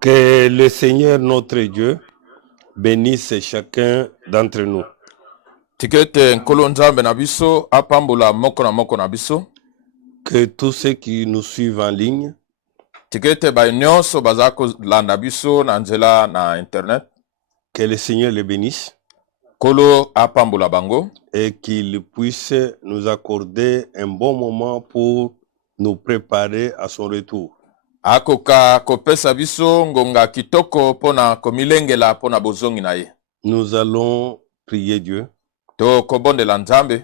Que le Seigneur notre Dieu bénisse chacun d'entre nous. Tikete nkolo nzambe na biso apambola moko na moko na biso. Que tous ceux qui nous suivent en ligne, Tikete ba nyonso bazako landa biso na nzela na internet. que le Seigneur les bénisse Kolo apambola bango et qu'il puisse nous accorder un bon moment pour nous préparer à son retour. Akoka kopesa biso ngonga kitoko pona komilengela pona bozongi na ye. Nous allons prier Dieu, To kobondela nzambe,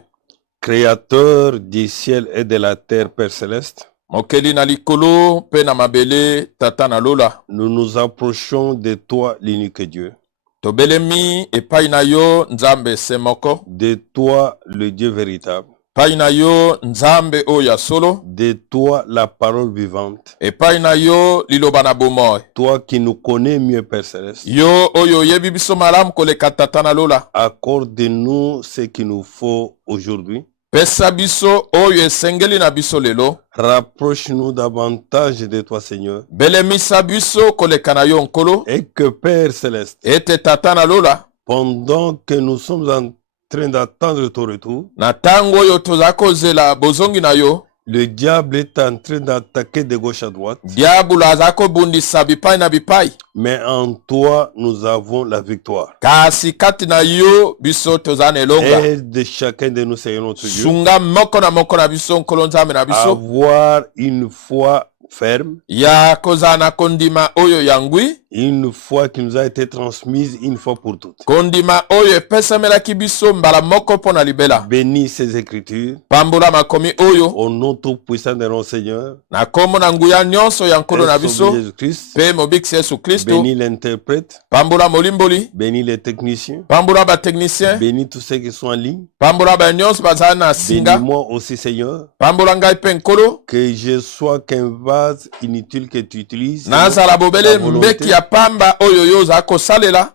Créateur du ciel et de la terre, Père céleste. mokeli na likolo pe na mabele tata na lola. Nous nous approchons de toi, l'unique Dieu, Tobelemi epai na yo nzambe semoko, de toi, le Dieu véritable, epai na yo nzambe oya solo, de toi, la parole vivante, epai na yo liloba na bomoi. toi qui nous connais mieux, Père céleste. Yo oyo yebi biso malamu koleka tata na lola. Accorde-nous ce qu'il nous faut aujourd'hui. Pesa biso oyo esengeli na biso lelo. Rapproche-nous davantage de toi, Seigneur. Belemisa biso koleka na yo nkolo. Et que, Père céleste, Ete tata na lola. pendant que nous sommes en train d'attendre ton retour, Na tango oyo tozako zela bozongi na yo. le diable est en train d'attaquer de gauche à droite. Diablo azako bundisa bipai na bipai. Mais en toi, nous avons la victoire. Kasi kati na yo biso tozane longa. Aide chacun de nous, Seigneur notre Dieu, Sunga moko na biso nkolo nzambe na biso. avoir une foi ferme, Ya kozana kondima oyo yangui. une foi qui nous a été transmise une fois pour toutes. Kondima oyo epesamelaki biso mbala moko pona libela. Bénis ces écritures Pambola makomi oyo. au nom tout puissant de notre Seigneur, Na komo na nguya nyonso ya nkolo na biso. Jésus-Christ. Pe mobiksi Yesu Kristo. Bénis l'interprète, Pambola molimboli. bénis les techniciens, Pambola ba technicien. bénis tous ceux qui sont en ligne. Pambola ba nyonso bazana na singa. Bénis-moi aussi, Seigneur, Pambola ngai pe nkolo. que je sois qu'un vase inutile que tu utilises. Nazala bobele mbeki ya pamba oyo yo zako salela.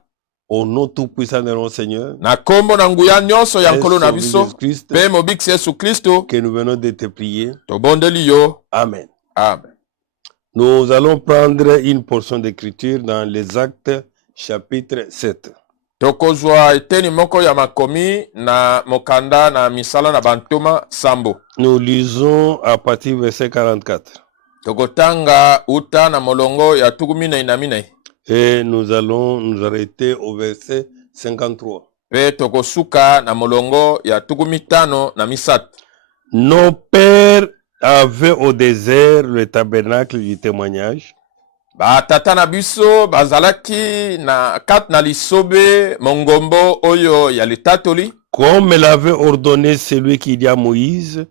Au nom tout puissant de notre Seigneur, Na kombo na nguya nyonso ya nkolo na biso. Jésus-Christ, Pe mobiksi Yesu Kristo. que nous venons de te prier. Tobondeli yo. Amen. Amen. Nous allons prendre une portion d'écriture dans les Actes, chapitre 7. Tokozwa eteni moko ya makomi na mokanda na misala na bantoma sambo. Nous lisons à partir du verset 44. Tokotanga uta na molongo ya tukumine inamine. Et nous allons nous arrêter au verset 53. Pe tokosuka na molongo ya tukumitano na misat. Nos pères avaient au désert le tabernacle du témoignage, Ba tata na biso bazalaki na kat na lisobe mongombo oyo ya litatoli. comme l'avait ordonné celui qui dit à Moïse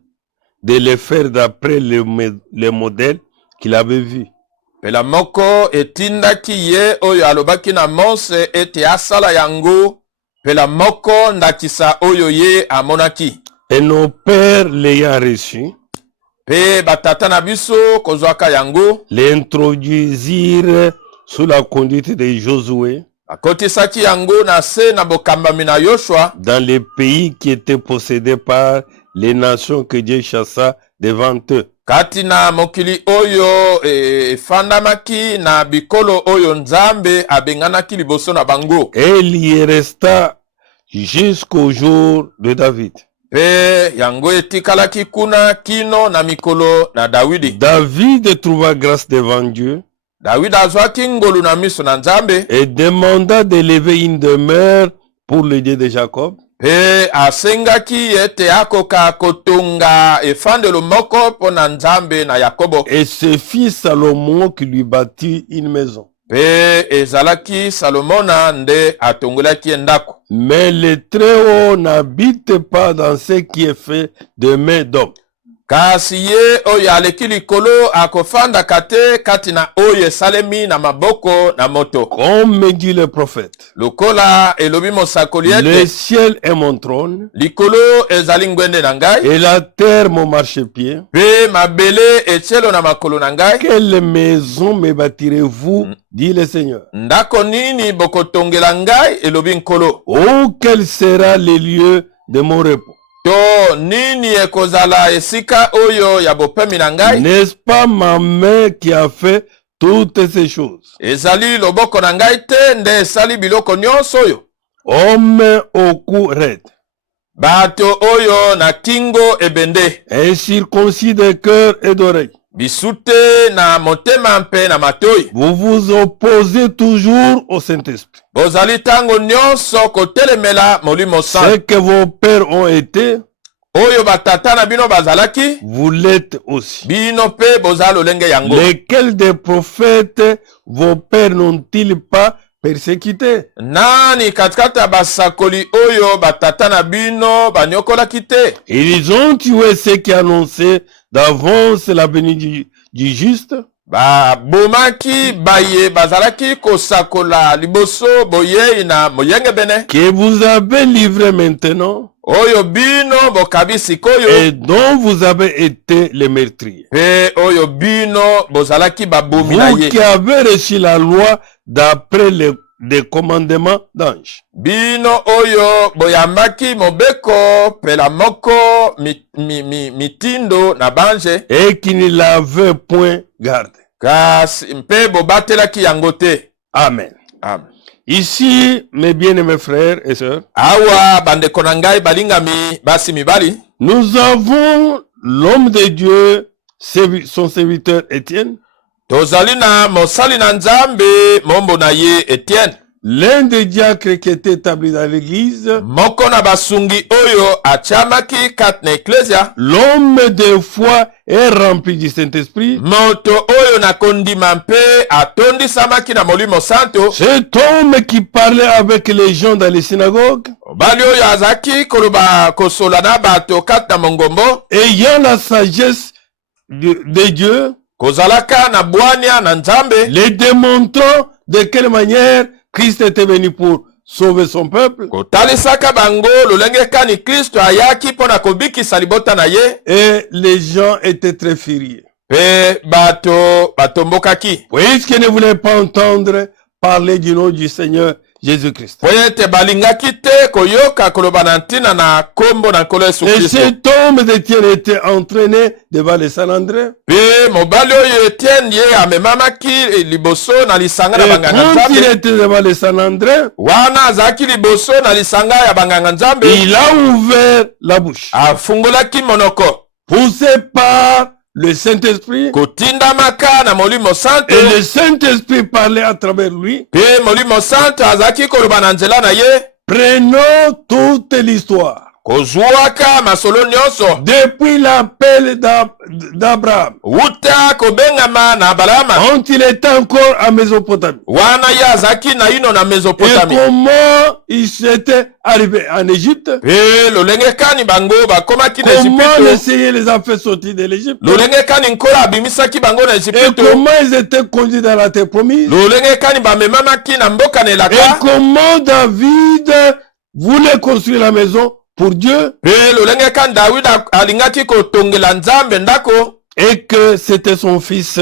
de le faire d'après le modèle qu'il avait vu. Pela moko etindaki ye oyo alobaki na Mose ete asala yango. Pela moko ndakisa oyo ye amonaki. Et nos pères l'ayant reçu, Pe batata na biso kozwaka yango. l'introduisirent sous la conduite de Josué Akotisaki yango na se na bokambami na Yoshua. dans les pays qui étaient possédés par les nations que Dieu chassa devant eux. Kati na mokili oyo efandamaki na bikolo oyo nzambe abenganaki liboso na bango. Et il y resta jusqu'au jour de David. Pe yango etikalaki kuna kino na mikolo na Dawidi. David trouva grâce devant Dieu Dawidi azwaki ngolu na miso na nzambe. et demanda d'élever une demeure pour le Dieu de Jacob. Pe asengaki ete akoka kotonga efandelo moko po na nzambe na Yakobo. Et ce fils Salomon qui lui bâtit une maison. Pe ezalaki Salomona nde atongolaki ndako. Mais le Très-Haut n'habite pas dans ce qui est fait de main d'homme. Kasi ye oyo aleki likolo akofanda kate kati na oyo esalemi na maboko na moto. Comme dit le prophète, Lokola elobi mosakoli le ete ciel est mon trône likolo ezali ngwende na ngai. et la terre mon marchepied. Pe mabele etielo na makolo na ngai. Quelle maison me bâtirez-vous, dit le Seigneur. Ndako nini bokotongela ngai elobi nkolo. Oh, quel sera le lieu de mon repos? To nini ekozala esika oyo ya bopemi na ngai. N'est-ce pas ma main qui a fait toutes ces choses. Ezali loboko na ngai te nde esali biloko nyonso oyo. Homme au cou raide, Bato oyo na kingo ebende. incirconcis de cœur et d'oreille. Bisute na motema mpe na matoi. Vous vous opposez toujours au Saint-Esprit. Bozali tango nyonso kotelemela molimo Ce santo. que vos pères ont été, Oyo batata na bino bazalaki, vous l'êtes aussi. bino pe bozali lolenge yango. Lesquels des prophètes vos pères n'ont-ils pas persécutés? Nani katikati ya basakoli oyo batata na bino banyokolaki te? Ils ont tué ceux qui annonçaient d'avance la venue du juste. Bomaki baye bazalaki kosakola liboso boyei na moyenge bene. Que vous avez livré maintenant Oyo bino bokabi sikoyo. et dont vous avez été les meurtriers. Pe oyo bino bozalaki babomi na Vous ye. qui avez reçu la loi d'après des commandements d'ange. Bino oyo boyambaki mobeko pela moko mitindo na banje. Et qui ne l'avaient point gardé. Kasi mpe bobatelaki yango te. Amen. Amen. Ici, mes bien-aimés frères et sœurs, Awa bandeko na ngai balingami basi mibali. nous avons l'homme de Dieu, son serviteur Étienne, Tozali na mosali na Nzambe mombo na ye Etienne. l'un des diacres qui était établi dans l'église, Moko na basungi oyo achamaki kat na eklesia. l'homme de foi est rempli du Saint-Esprit. Moto oyo na kondima mpe atondisamaki na molimo santo. Cet homme qui parlait avec les gens dans les synagogues, Bali oyo azaki koloba kosola na bato kat na mongombo. ayant la sagesse de Dieu, Kozalaka na bwania na Nzambe. les démontrant de quelle manière Christ était venu pour sauver son peuple. Kotalisaka bango lolenge kani Kristo ayaki pona kobikisa libota na ye. Et les gens étaient très furieux, Pe bato batombokaki. puisqu'ils ne voulaient pas entendre parler du nom du Seigneur Jésus-Christ. Po ete balingaki te koyoka koloba na ntina na kombo na nkolo Yesu Et Kristo. cet homme d'Étienne était entraîné devant les Saint-André. Pe mobali oyo Etienne ye amemamaki liboso na lisanga na Et banganga quand il Nzambe. était devant les Saint-André, Wana azalaki liboso na lisanga ya banganga Nzambe. il a ouvert la bouche, Afungolaki monoko. poussé par le Saint-Esprit. Kotindamaka na molimo santo. Et le Saint-Esprit parlait à travers lui. Pe molimo santo azalaki koloba na nzela na ye. Prenons toute l'histoire. Kozwaka masolo nyonso. Depuis l'appel d'Abraham, Wuta kobengama na Abrahama. quand il était encore à Mésopotamie. Wana ye azalaki na ino na Et Mesopotami. comment il s'était arrivé en Égypte. Pe lolenge kani bango bakomaki na Comment le Ejipito. Seigneur les a fait sortir de l'Égypte. Lolenge kani nkola abimisaki bango na Et Ejipito. comment ils étaient conduits dans la terre promise. Lolenge kani bamemamaki na mboka na Et elaka. comment David voulait construire la maison pour Dieu. Pe lolenge kani David alingaki kotongela Nzambe ndako. Et que c'était son fils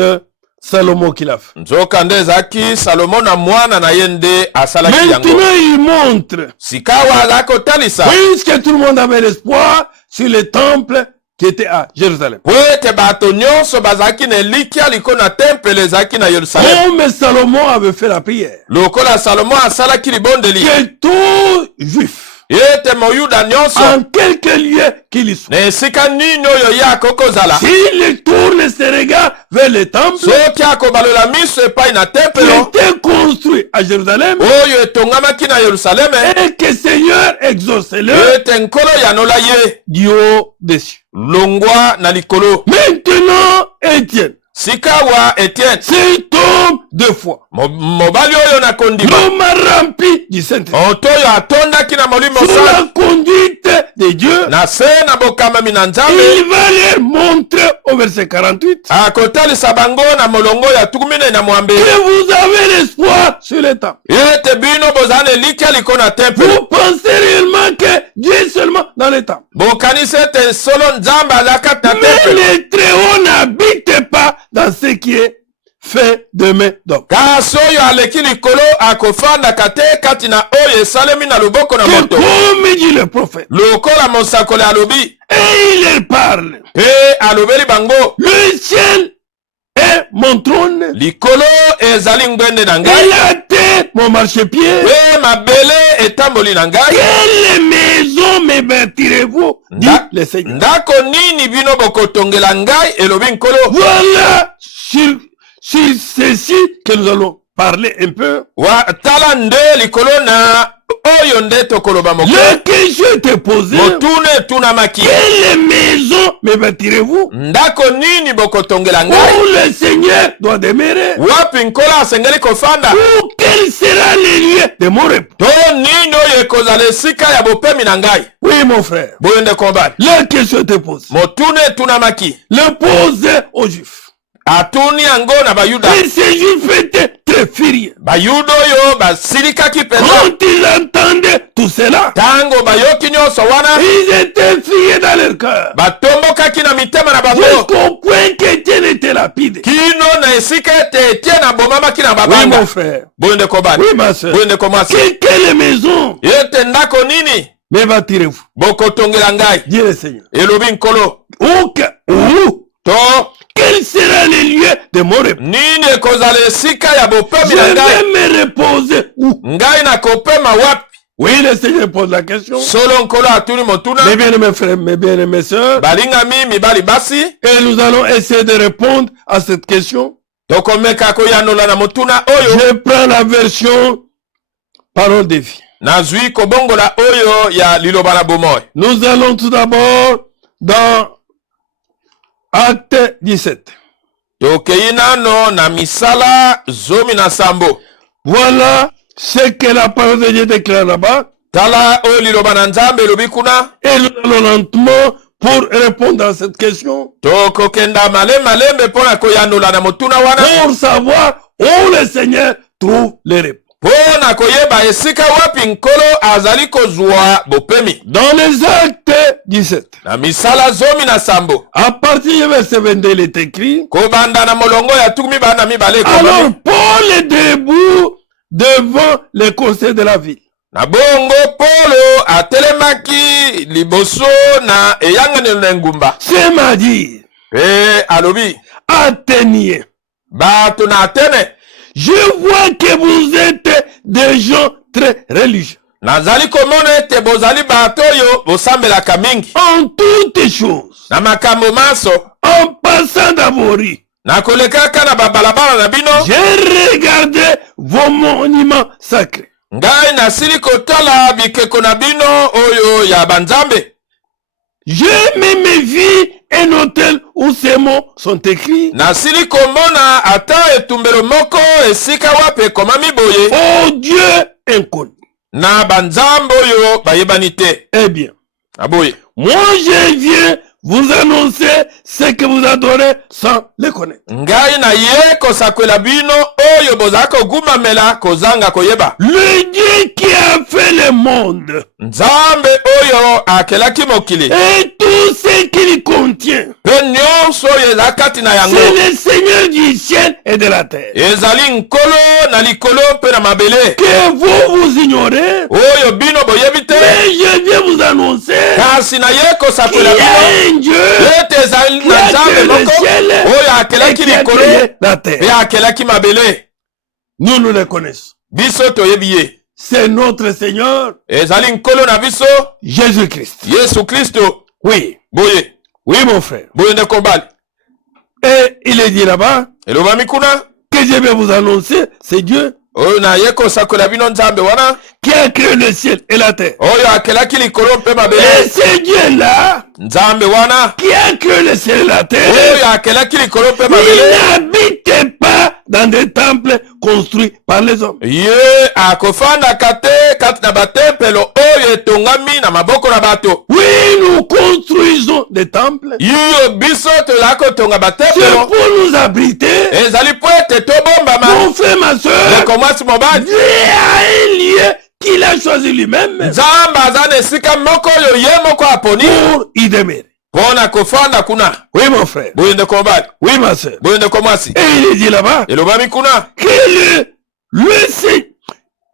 Salomon qui l'a fait. Nzoka nde ezalaki Salomo na mwana na ye nde asalaki yango. Maintenant, il montre, Sikawa azalaki kotalisa. puisque tout le monde avait l'espoir sur le temple qui était à Jérusalem. Po ete bato nyonso bazalaki na elikya likolo na tempele ezalaki na Yerusalemu. Comme Salomon avait fait la prière, Lokola Salomo asalaki libondeli. que tout juif, Ete moyuda nyonso en quelque lieu qu'il y soit, na esika nini oyo ye akokozala. s'il tourne ses regards vers le temple Soki akobalola miso epai na qui tempelo était construit à Jérusalem, oyo etongamaki na Yerusalemu. et que Seigneur exauce-le Ete nkolo yanola ye du haut des cieux. longwa na likolo. Maintenant, Étienne, Sikawa Etienne, cet homme de foi, mobali oyo na kondima. l'homme rempli du Saint-Esprit, Moto oyo atondaki na molimo sous santo la conduite de Dieu, na se na bokamami na Nzambe. il va leur montrer au verset 48 Akotalisa bango na molongo ya tukumine na mwambe. que vous avez l'espoir sur le temple. Ete bino bozala na elikya liko na tempelo. Vous pensez réellement que Dieu est seulement dans le temple. Bokanisi ete solo Nzambe azalaka na Mais tempelo. le Très-Haut n'habite pas dans ce qui est fait de main d'homme. Kasi oyo aleki likolo akofandaka te kati na oyo esalemi na loboko na Que moto. comme dit le prophète, Lokola mosakoli alobi. et il leur parle, Pe alobeli bango. le ciel est mon trône. likolo ezali ngwende na Et ngai, la terre, mon marchepied. pe mabele etamboli na ngai. Quelle maison me bâtirez-vous, dit le Seigneur. Ndako nini bino bokotongela ngai, elobi nkolo. Voilà sur ceci que nous allons parler un peu. Wa tala nde likolo na oyo nde tokoloba moko. La question était posée. Motune etunamaki. Quelle maison me bâtirez-vous? Ndako nini bokotongela ngai, Où le Seigneur doit demeurer? wapi nkolo asengeli kofanda. Où quel sera le lieu de mon repos? To nini oyo ekozala esika ya bopemi na ngai. Oui, mon frère. Boyo nde kombali. La question était posée. Motune etunamaki. Le posait aux Juifs. Atuni yango na bayuda. Et ces Juifs étaient très furieux. Bayuda oyo basilikaki penza. Quand ils entendaient tout cela, Tango bayoki nyonso wana, ils étaient furieux dans leur cœur. batombokaki na mitema na bango. Jusqu'au point qu'Étienne était lapide. Kino na esika ete Etienne abomamaki na Oui, babanga. mon frère. Boyo nde kobali. Oui, ma soeur. Boyo nde komasi. Quelle maison Ete ndako nini me bâtirez-vous? bokotongela ngai, Dit le Seigneur. elobi nkolo. Où To quel sera le lieu de mon repos? nini ekozala esika ya Je bopemi na ngai, vais me reposer où? ngai nakopema wapi. Oui, le Seigneur pose la question. Solo nkolo atuni motuna. Mes bien-aimés frères, mes bien-aimés sœurs, Balingami mibali basi, et nous allons essayer de répondre à cette question. tokomeka koyanola na motuna oyo. Je prends la version Parole de vie. Nazwi kobongola oyo ya liloba na bomoi. Nous allons tout d'abord dans Acte 17. Tokei nano na misala zomi na sambo. Voilà ce que la parole de Dieu déclare là-bas. Tala oyo liloba na nzambe elobi kuna. Et nous allons lentement pour répondre à cette question. Tokokenda malembe mpona koyanola na motuna wana. Pour savoir où le Seigneur trouve les repos. Mpona koyeba esika wapi nkolo azali kozwa bopemi. Dans les Actes 17. Na misala zomi na sambo. À partir du verset 22, il est écrit. Kobanda na molongo ya tukumi bana mibale Alors ekomami. Paul est debout devant le conseil de la ville. Na bongo Polo atelemaki liboso na eyanganelo na ngumba. C'est m'a dit, Pe alobi, Athéniens, bato na Atene, je vois que vous êtes des gens très religieux. nazali komona ete bozali bato oyo bosambelaka mingi. En toutes choses, Na makambo maso, en passant dans vos rues, na kolekaka na babalabala na bino, j'ai regardé vos monuments sacrés. ngai nasili kotala bikeko na bino oyo ya banzambe. J'ai même vu un hôtel où ces mots sont écrits. Nasili komona ata etumbelo moko esika wapi ekomami boye, Oh Dieu inconnu. na banzambe oyo bayebani te. Eh bien, Aboye, moi je viens vous annoncer ce que vous adorez sans le connaître. ngai na ye kosakwela bino oyo bozala kogumamela kozanga koyeba. Le Dieu qui a fait le monde Nzambe oyo akelaki mokili et tout ce qu'il contient, mpe nyonso oyo eza kati na yango c'est le Seigneur du ciel et de la terre. ezali nkolo na likolo mpe na mabele Que vous ignorez, oyo bino boyebi te. mais je viens vous annoncer Kasi na ye qu'il kosakwela y bino a un Dieu ete ezali qui na a nzambe créé le moko ciel oyo et akelaki qui a likolo créé la mpe terre. akelaki mabele. Nous le connaissons. Biso toyebi ye, C'est notre Seigneur ezali nkolo na biso Jésus-Christ. Yesu Kristo. Oui, Boye, oui mon frère. boye nde kobali Et il est dit là-bas elobami kuna que je vais vous annoncer, c'est Dieu oyo na ye kosakwela bino nzambe wana qui a créé le ciel et la terre. oyo akelaki likolo mpe Et mabele. c'est Dieu-là Nzambe wana qui a créé le ciel et la terre. oyo akelaki likolo mpe Il mabele. n'habite pas dans des temples construits par les hommes. Ye akofandaka te kati na batempelo oyo etongami na maboko na bato. Oui, nous construisons des temples. Yiyo biso tozala kotonga C'est batempelo pour nous abriter. ezali po ete tobombama. Mon frère, ma soeur, Ndeko mwasi mobali, Dieu a un lieu qu'il a choisi lui-même nzambe aza na esika moko oyo ye moko aponi pour y demeurer. mpo na kofanda kuna. Oui, mon frère. Boye ndeko mobali, Oui, ma soeur. boye ndeko mwasi, Et il est dit là-bas elobami kuna que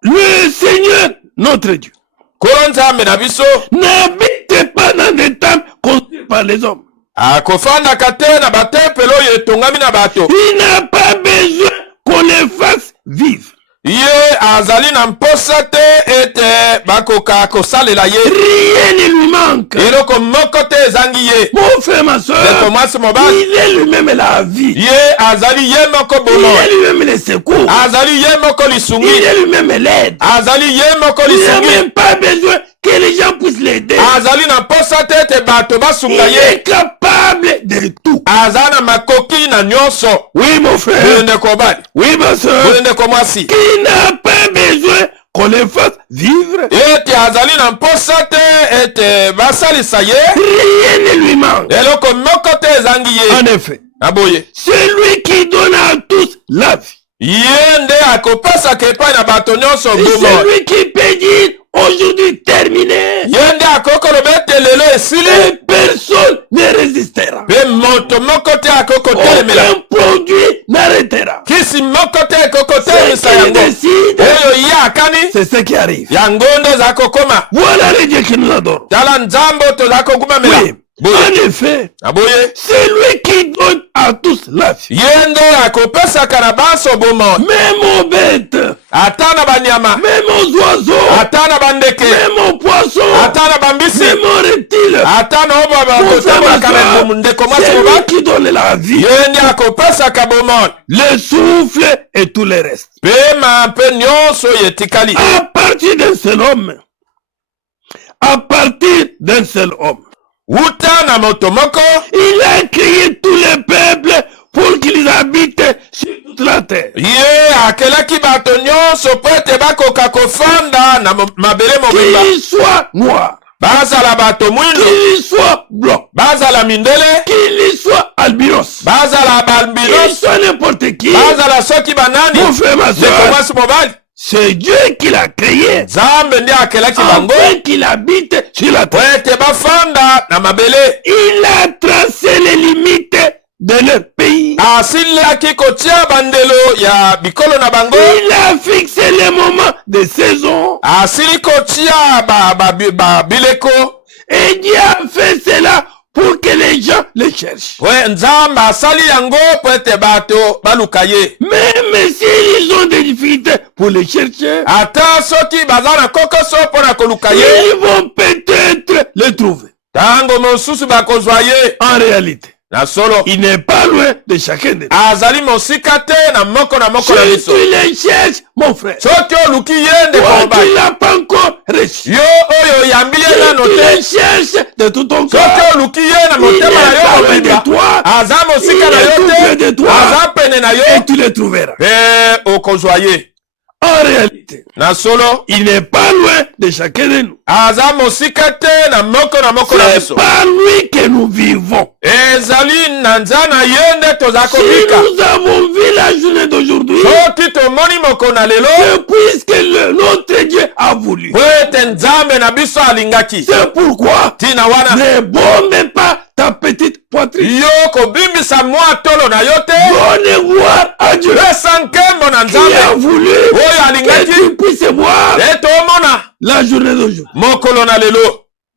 le Seigneur, notre Dieu, kolo nzambe na biso n'habite pas dans des temples construits par les hommes. akofandaka te na batempelo oyo etongami na bato. Il n'a pas besoin qu'on les fasse vivre. Ye azali na mposa te ete bakoka kosalela ye. Rien ne lui manque. Eloko moko te ezangi ye. Mon frère, ma soeur, Ndeko mwasi mobali, il est lui-même la vie. ye azali ye moko Il bomoi, est lui-même le secours. azali ye moko Il lisungi, est lui-même l'aide. azali ye moko Il n'a lisungi, même pas besoin que les gens puissent l'aider. azali na mposa te ete bato Il basunga ye. est capable de tout. Aza na makoki na nyonso. Oui, mon frère. Boye ndeko mobali, Oui, ma soeur. boye ndeko mwasi, Qui n'a pas besoin qu'on les fasse vivre. ete azali na mposa te ete basalisa ye. Rien ne lui manque. Eloko moko te ezangi ye. En effet, Na boye, c'est lui qui donne à tous la vie. ye nde akopesaka epai na bato nyonso Et c'est bomoi. lui qui peut dire aujourd'hui terminé. Ye nde akokoloba ete lelo esili, Et personne ne résistera. mpe moto moko te akokotelemela. Aucun produit n'arrêtera. Kisi moko te Ce ekokotelemisa qu'il yango. décide, Oyo ye akani, c'est ce qui arrive. yango nde eza kokoma. Voilà le Dieu qui nous adore. Tala nzambe oyo toza kogumamela. Oui, Boye, en effet, na boye, c'est lui qui donne à tous la vie. ye nde akopesaka na banso bomoi. Même aux bêtes, Ata na banyama, même aux oiseaux, ata na bandeke, même aux poissons, ata na bambisi, même aux reptiles. ata na oyo Mon frère, ma bakotambolaka na soeur, bomu. Ndeko mwasi c'est lui mobali, qui donne la vie, ye nde akopesaka bomoi. le souffle et tout le reste. Pema mpe nyonso oyo etikali. À partir d'un seul homme, à partir d'un seul homme, Wuta na moto moko, il a créé tous les peuples pour qu'ils habitent sur toute la terre. ye akelaki bato nyonso po ete bakoka kofanda na mabele mobimba. Qu'il soit noir, Bazala bato mwindo, qu'il soit blanc, bazala mindele, qu'il soit albinos, bazala qu'il balbinos, soit n'importe qui. bazala soki banani. Mon frère, ma Ndeko soeur, mwasi mobali, c'est Dieu qui l'a créé nzambe nde akelaki bango afin qu'il habite sur la po terre. ete bafanda na mabele. Il a tracé les limites de leur pays. Asilaki kotia bandelo ya bikolo na bango. Il a fixé les moments de saison. Asili kotia bileko. Et Dieu a fait cela pour que les gens le cherchent. We nzambe asali yango po ete bato baluka ye. Même s'ils ont des difficultés pour le chercher, Ata soki baza na kokoso mpo na koluka ye, ils vont peut-être le trouver. tango mosusu bakozwa ye. En réalité, Na solo, il n'est pas loin de chacun de nous. azali mosika te na moko na Si biso. tu les cherches, mon frère, Soki oluki ye ndeko toi qui mobali, ne l'as pas encore reçu, yo oyo oyambi ye si nano tu te. les cherches de tout ton cœur, Soki oluki ye na il motema na n'est yo pas loin mobimba, de toi, aza mosika il na est yo tout près de te, toi, aza pene na yo, et tu les trouveras. mpe okozwa ye. En réalité, Na solo, il n'est pas loin de chacun de nous. aza mosika te na moko na C'est biso. par lui que nous vivons. Ezali na nza na ye nde toza Si kobika. nous avons vu la journée d'aujourd'hui, Soki tomoni moko na lelo, c'est puisque notre Dieu a voulu. po ete nzambe na biso alingaki. C'est pourquoi Tina wana, ne bombe pas ta petite poitrine. yo kobimbisa mwa tolo na yo te, Donne gloire à Dieu pesa nkembo na qui a nzambe voulu oyo que alingaki tu puisses voir ete omona la journée d'aujourd'hui. mokolo na lelo.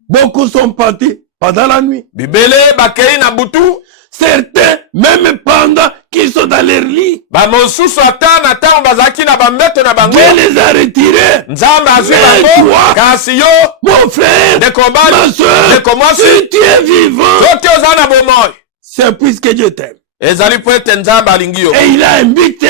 Beaucoup sont partis pendant la nuit. Bibele bakei na butu, Certains, même pendant qu'ils sont dans leur lit, bamosusu ata na ntango bazalaki na bambeto na bango, Dieu les a retirés. nzambe azwi Mais bango. toi, Kasi yo mon frère, ndeko ma mobali, soeur, ndeko mwasi, si tu es vivant, soki oza na bomoi, c'est puisque Dieu t'aime. ezali po ete nzambe alingi yo. Et il a un but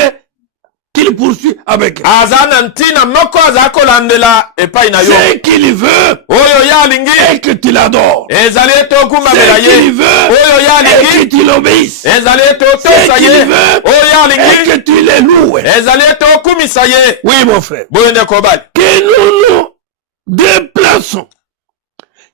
qu'il poursuit avec elle. Aza na ntina moko azali kolandela epai na yo. Ce qu'il veut Oyo ye alingi, et que tu l'adores. ezali ete okumbamela Ce ye. qu'il veut Oyo ye et que alingi, tu l'obéisses. ezali ete Ce otosa qu'il ye. veut Oyo ye et alingi, que tu le loues. ezali ete okumisa ye. Oui, mon frère. Boye ndeko mobali, Que nous nous déplaçons.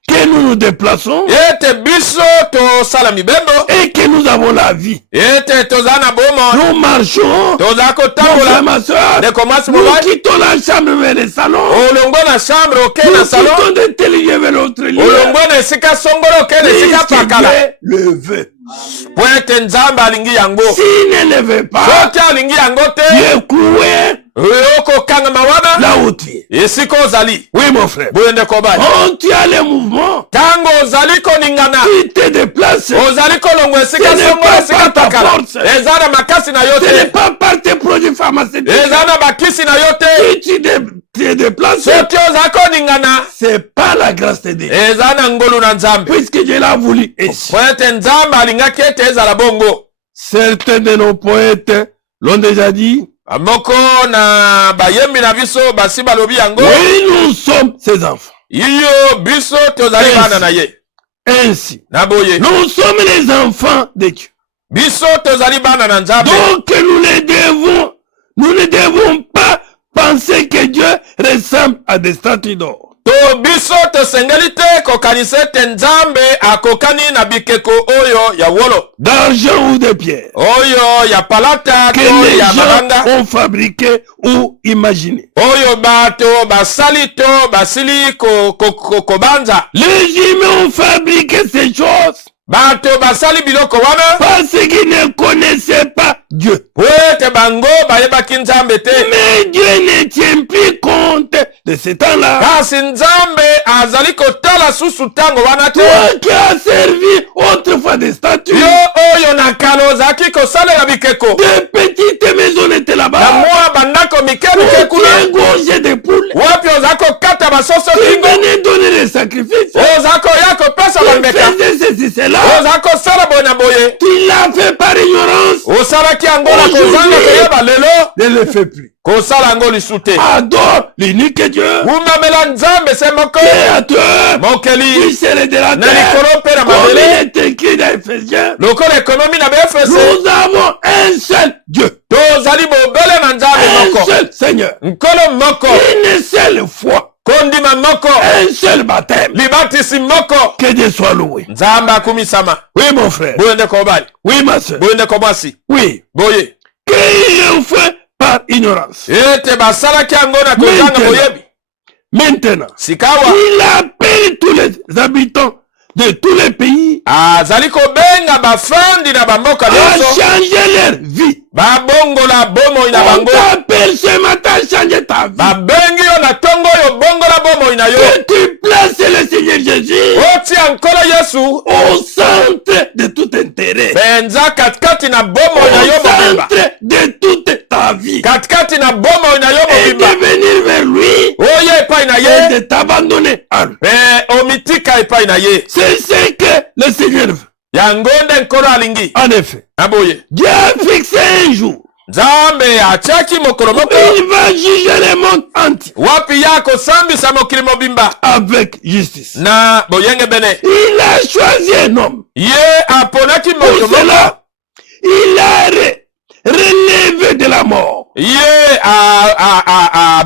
Que nous nous déplaçons ete biso tosala mibembo, et que nous avons la vie. ete toza na bomoi, Nous marchons. toza Mon frère, kotambola. ma soeur, Ndeko mwasi nous mobali, quittons la chambre vers le salon. olongo na chambre oke Nous na salon, quittons de tel lieu vers l'autre lieu. olongo na esika songolo oke na esika Puisque pakala. Dieu le veut. Po ete nzambe alingi yango. S'il ne le veut pas, Soki alingi yango te, tu es cloué Oko kangama wana. là où tu es. Esiko ozali. Oui, mon frère. Boyende kobali. Quand tu as les mouvements, Tango ozali koningana. tu te déplaces. Ozali kolongo esika Ce n'est songo pas esika par ta takala. force. Ezana makasi na Ce n'est yote. pas par tes produits pharmaceutiques. Ezana bakisi na yote. Si tu te déplaces, Soki ozali koningana. c'est pas la grâce de Dieu. Ezana ngolu na nzambe. Puisque Dieu l'a voulu ainsi. Poete nzambe alingaki ete ezala bongo. Certains de nos poètes l'ont déjà dit. Moko na bayembi na biso basi balobi yango. Oui, nous sommes ses enfants. Iyo biso tozali bana na ye. Ainsi, Na boye. nous sommes les enfants de Dieu. Biso tozali bana na nzambe. Donc nous ne devons pas penser que Dieu ressemble à des statues d'or. To biso tosengeli te kokanisa ete nzambe akokani na bikeko oyo ya wolo. D'argent ou de pierre. Oyo ya palata Que to les ya gens mabanga. ont fabriqué ou imaginé. Oyo bato basali to basili kobanza. Les humains ont fabriqué ces choses Bato basali biloko wana. parce qu'ils ne connaissaient pas Dieu. Poete bango bayebaki nzambe te. Mais Dieu ne tient plus compte de ce temps-là. Kasi nzambe azali kotala susu tango wana te. Toi qui as servi autrefois des statues, Yo oyo na kala ozalaki kosalela bikeko. des petites maisons étaient Na là-bas. mwa bandako mike Où mike tu kuna. égorgeais des poules. Wapi ozali kokata basoso Tu kingo. venais donner des sacrifices. Ozali koya kopesa Tu bambeka. faisais ceci, cela. Ozali kosala boye na boye. Tu l'as fait par ignorance. Osalaki yango na Aujourd'hui. kozanga koyeba lelo. Ne le fais plus. Kosala yango lisu te. Adore l'unique Dieu. Kumamela nzambe se moko. Créateur. Mokeli. Puissel de la Na terre. likolo mpe na Comme il mabele. est écrit dans Ephésiens. Lokola ekonomi na befese. Nous avons un seul Dieu. Tozali bobele na nzambe Un moko. seul Seigneur. Nkolo moko. Une seule foi. Kondima moko. Un seul baptême. Libatisi moko. Que Dieu soit loué. Nzambe akumisama. Oui, mon frère. Boyende kobali. Oui, ma soeur. Boyende komwasi. Oui. Boye. Qu'il le fait par ignorance. Ete basalaki yango na kozanga Maintenant. boyebi. Maintenant, Sikawa. il appelle tous les habitants de tous les pays Azali kobenga bafandi na bamboka à nyonso. changer leur vie. Babongola bomoi na On bango. t'appelle ce matin à changer ta vie. Babengi yo na tongo yo bongola bomoi na yo. Que tu places le Seigneur Jésus Otia nkolo Yesu. au centre de tout intérêt. Benza katikati na bomoi na yo Au mobimba. centre de toute ta vie. Katikati na bomoi na yo Et de mobimba. venir vers lui Oye epai na et ye. de t'abandonner à lui. Omitika epai na ye. C'est ce que le Seigneur veut. Yango nde nkolo alingi. En effet, Aboye. Dieu a fixé un jour. Nzambe atiaki mokolo moko. Il va juger le monde entier Wapi ya kosambisa mokili mobimba. avec justice. Na boyenge bene. Il a choisi un homme. Ye aponaki Pour moto moko. cela, il a relevé de la mort. Ye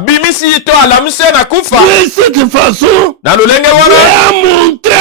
bimisi to alamisi na kufa. De cette façon, Na lulenge Dieu wana. a montré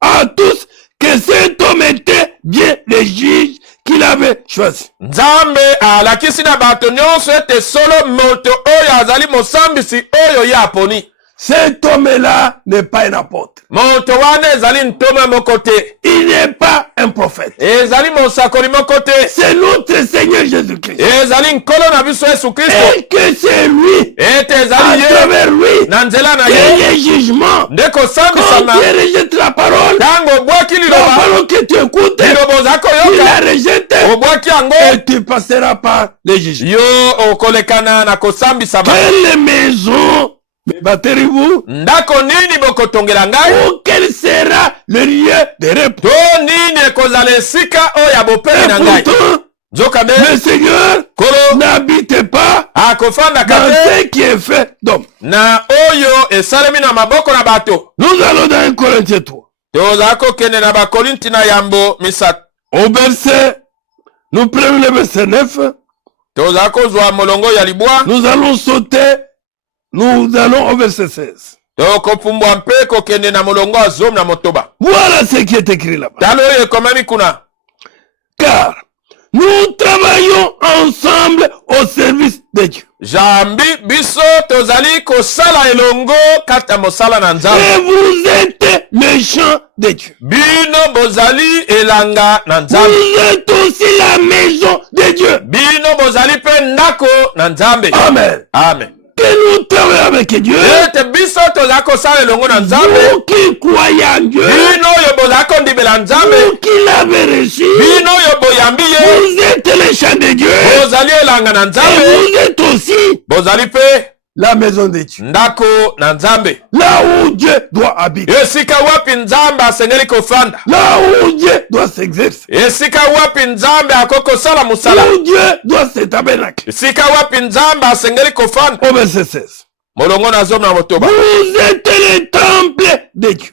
à tous que cet homme était bien le juge qu'il avait choisi. Nzambe alakisi na bato nyonso ete solo moto oyo azali mosambisi oyo ye aponi. Cet homme-là n'est pas un apôtre. Moto wana ezali ntoma moko te. Il n'est pas un prophète. Ezali mosakoli moko te. C'est notre Seigneur Jésus-Christ. Ezali nkolo na biso Yesu Kristo. Et que c'est lui, Ete à ezali ye travers lui, na nzela na qu'il ye. y ait jugement. Nde Quand kosambisama. Dieu rejette la parole, Tango obwaki la liloba. parole que tu écoutes, Lilobo zako tu la yoka. rejettes Obwaki yango. et tu passeras par les jugements. Yo okolekana na kosambisama. Quelle maison me battrez-vous? Ndako nini bokotongela ngai? Ou quel sera le lieu de repos? To nini ekozala esika oyo ya bopemi na Et ngai? pourtant, Nzoka be le Seigneur kolo n'habite pas akofandaka dans te ce qui est fait d'homme. na oyo esalemi na maboko na bato. Nous allons dans 1 Corinthiens 3. Tozala kokende na bakorinti na yambo misato. Au verset, nous prenons le verset 9. Tozala kozwa molongo ya libwa. Nous allons sauter. Nous allons au verset 16. Tokopumbwa mpe kokende na molongo ya na motoba. Voilà ce qui est écrit là-bas. Talo oyo ekomami kuna. Car Nous travaillons ensemble au service de Dieu. Jambi biso tozali kosala elongo kata mosala na nzambe. Et vous êtes le champ de Dieu. Bino bozali elanga na nzambe. Vous êtes aussi la maison de Dieu. Bino bozali pe ndako na nzambe. Amen. Amen. Que nous travaillons avec Dieu. Ete biso tozali kosala elongo na nzambe. Vous qui croyez en Dieu. Bino yo bozali kondimela nzambe. Vous qui l'avez reçu. Bino yo boyambi ye. Vous êtes le champ de Dieu. Bozali elanga na Et nzambe. vous êtes aussi Bozali pe la maison de Dieu. ndako na nzambe. Là où Dieu doit habiter. Esika wapi nzambe asengeli kofanda. Là où Dieu doit s'exercer. Esika wapi nzambe akokosala musala. Où Dieu doit se tabernacle. Esika wapi nzambe asengeli kofanda. Au verset 16. Molongo na zomo na motoba. Vous êtes le temple de Dieu.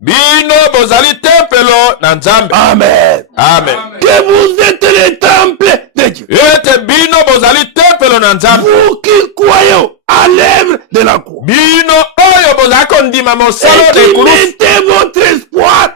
Bino bozali tempelo na nzambe. Amen. Amen. Que vous êtes le temple de Dieu. Ete bino bozali tempelo na nzambe. Vous qui croyez à l'œuvre de la croix. Bino oyo bozali kondima mosalo Et de qui kulusu. mettez votre espoir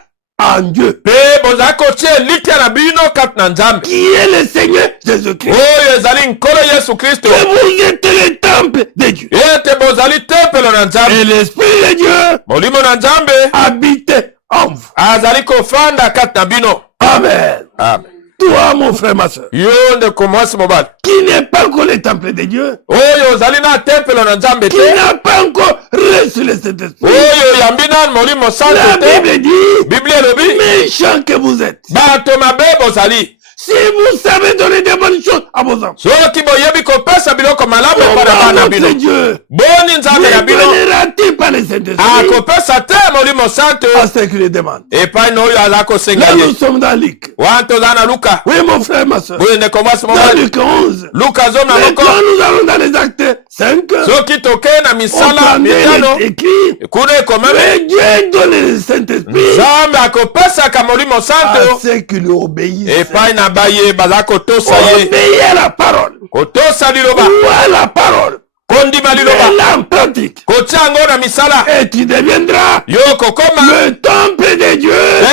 en Dieu. Pe bozali kotia litia na bino kati na nzambe. Qui est le Seigneur Jésus-Christ. Oyo ezali nkolo Yesu Kristo. Que vous êtes le temple de Dieu. Ete bozali tempelo na nzambe. Et l'Esprit de Dieu Molimo na nzambe habite en vous. azali kofanda kati na bino. Amen. Amen. Toi, mon frère, ma soeur, Yo ndeko mwasi mobali. qui n'est pas encore le temple de Dieu, Oyo ozali na tempelo na nzambe qui te. n'a pas encore reçu le Saint-Esprit. Oyo yambi nani molimo La santo te. Bible dit, Biblia elobi méchant que vous êtes, bato mabe bozali. si vous savez donner de bonnes choses à vos enfants, Soki boyebi kopesa biloko malamu comment epada bana votre bino. Dieu Boni nzambe ne na bino donnera-t-il pas le Saint-Esprit akopesa te molimo santo à ceux qui le demandent? epai na oyo aza kosenga Là, nous ye. sommes dans Luc. Wana toza na Luka. Oui, mon frère, ma soeur. Boye ndeko mwasi Dans mobali. Luc 11. Luka zomi na moko. Maintenant, nous allons dans les actes 5. Soki tokei na Au misala 32, mitano il est écrit, kuna ekomami mais Dieu donne le Saint-Esprit nzambe akopesaka molimo à santo ceux qui lui obéissent. epai na baye baza kotosa ye. Obéir à la parole. Kotosa liloba. Ou à la parole. Kondima liloba. Mets-la en pratique. Kotia yango na misala. Et tu deviendras Yo kokoma le temple de Dieu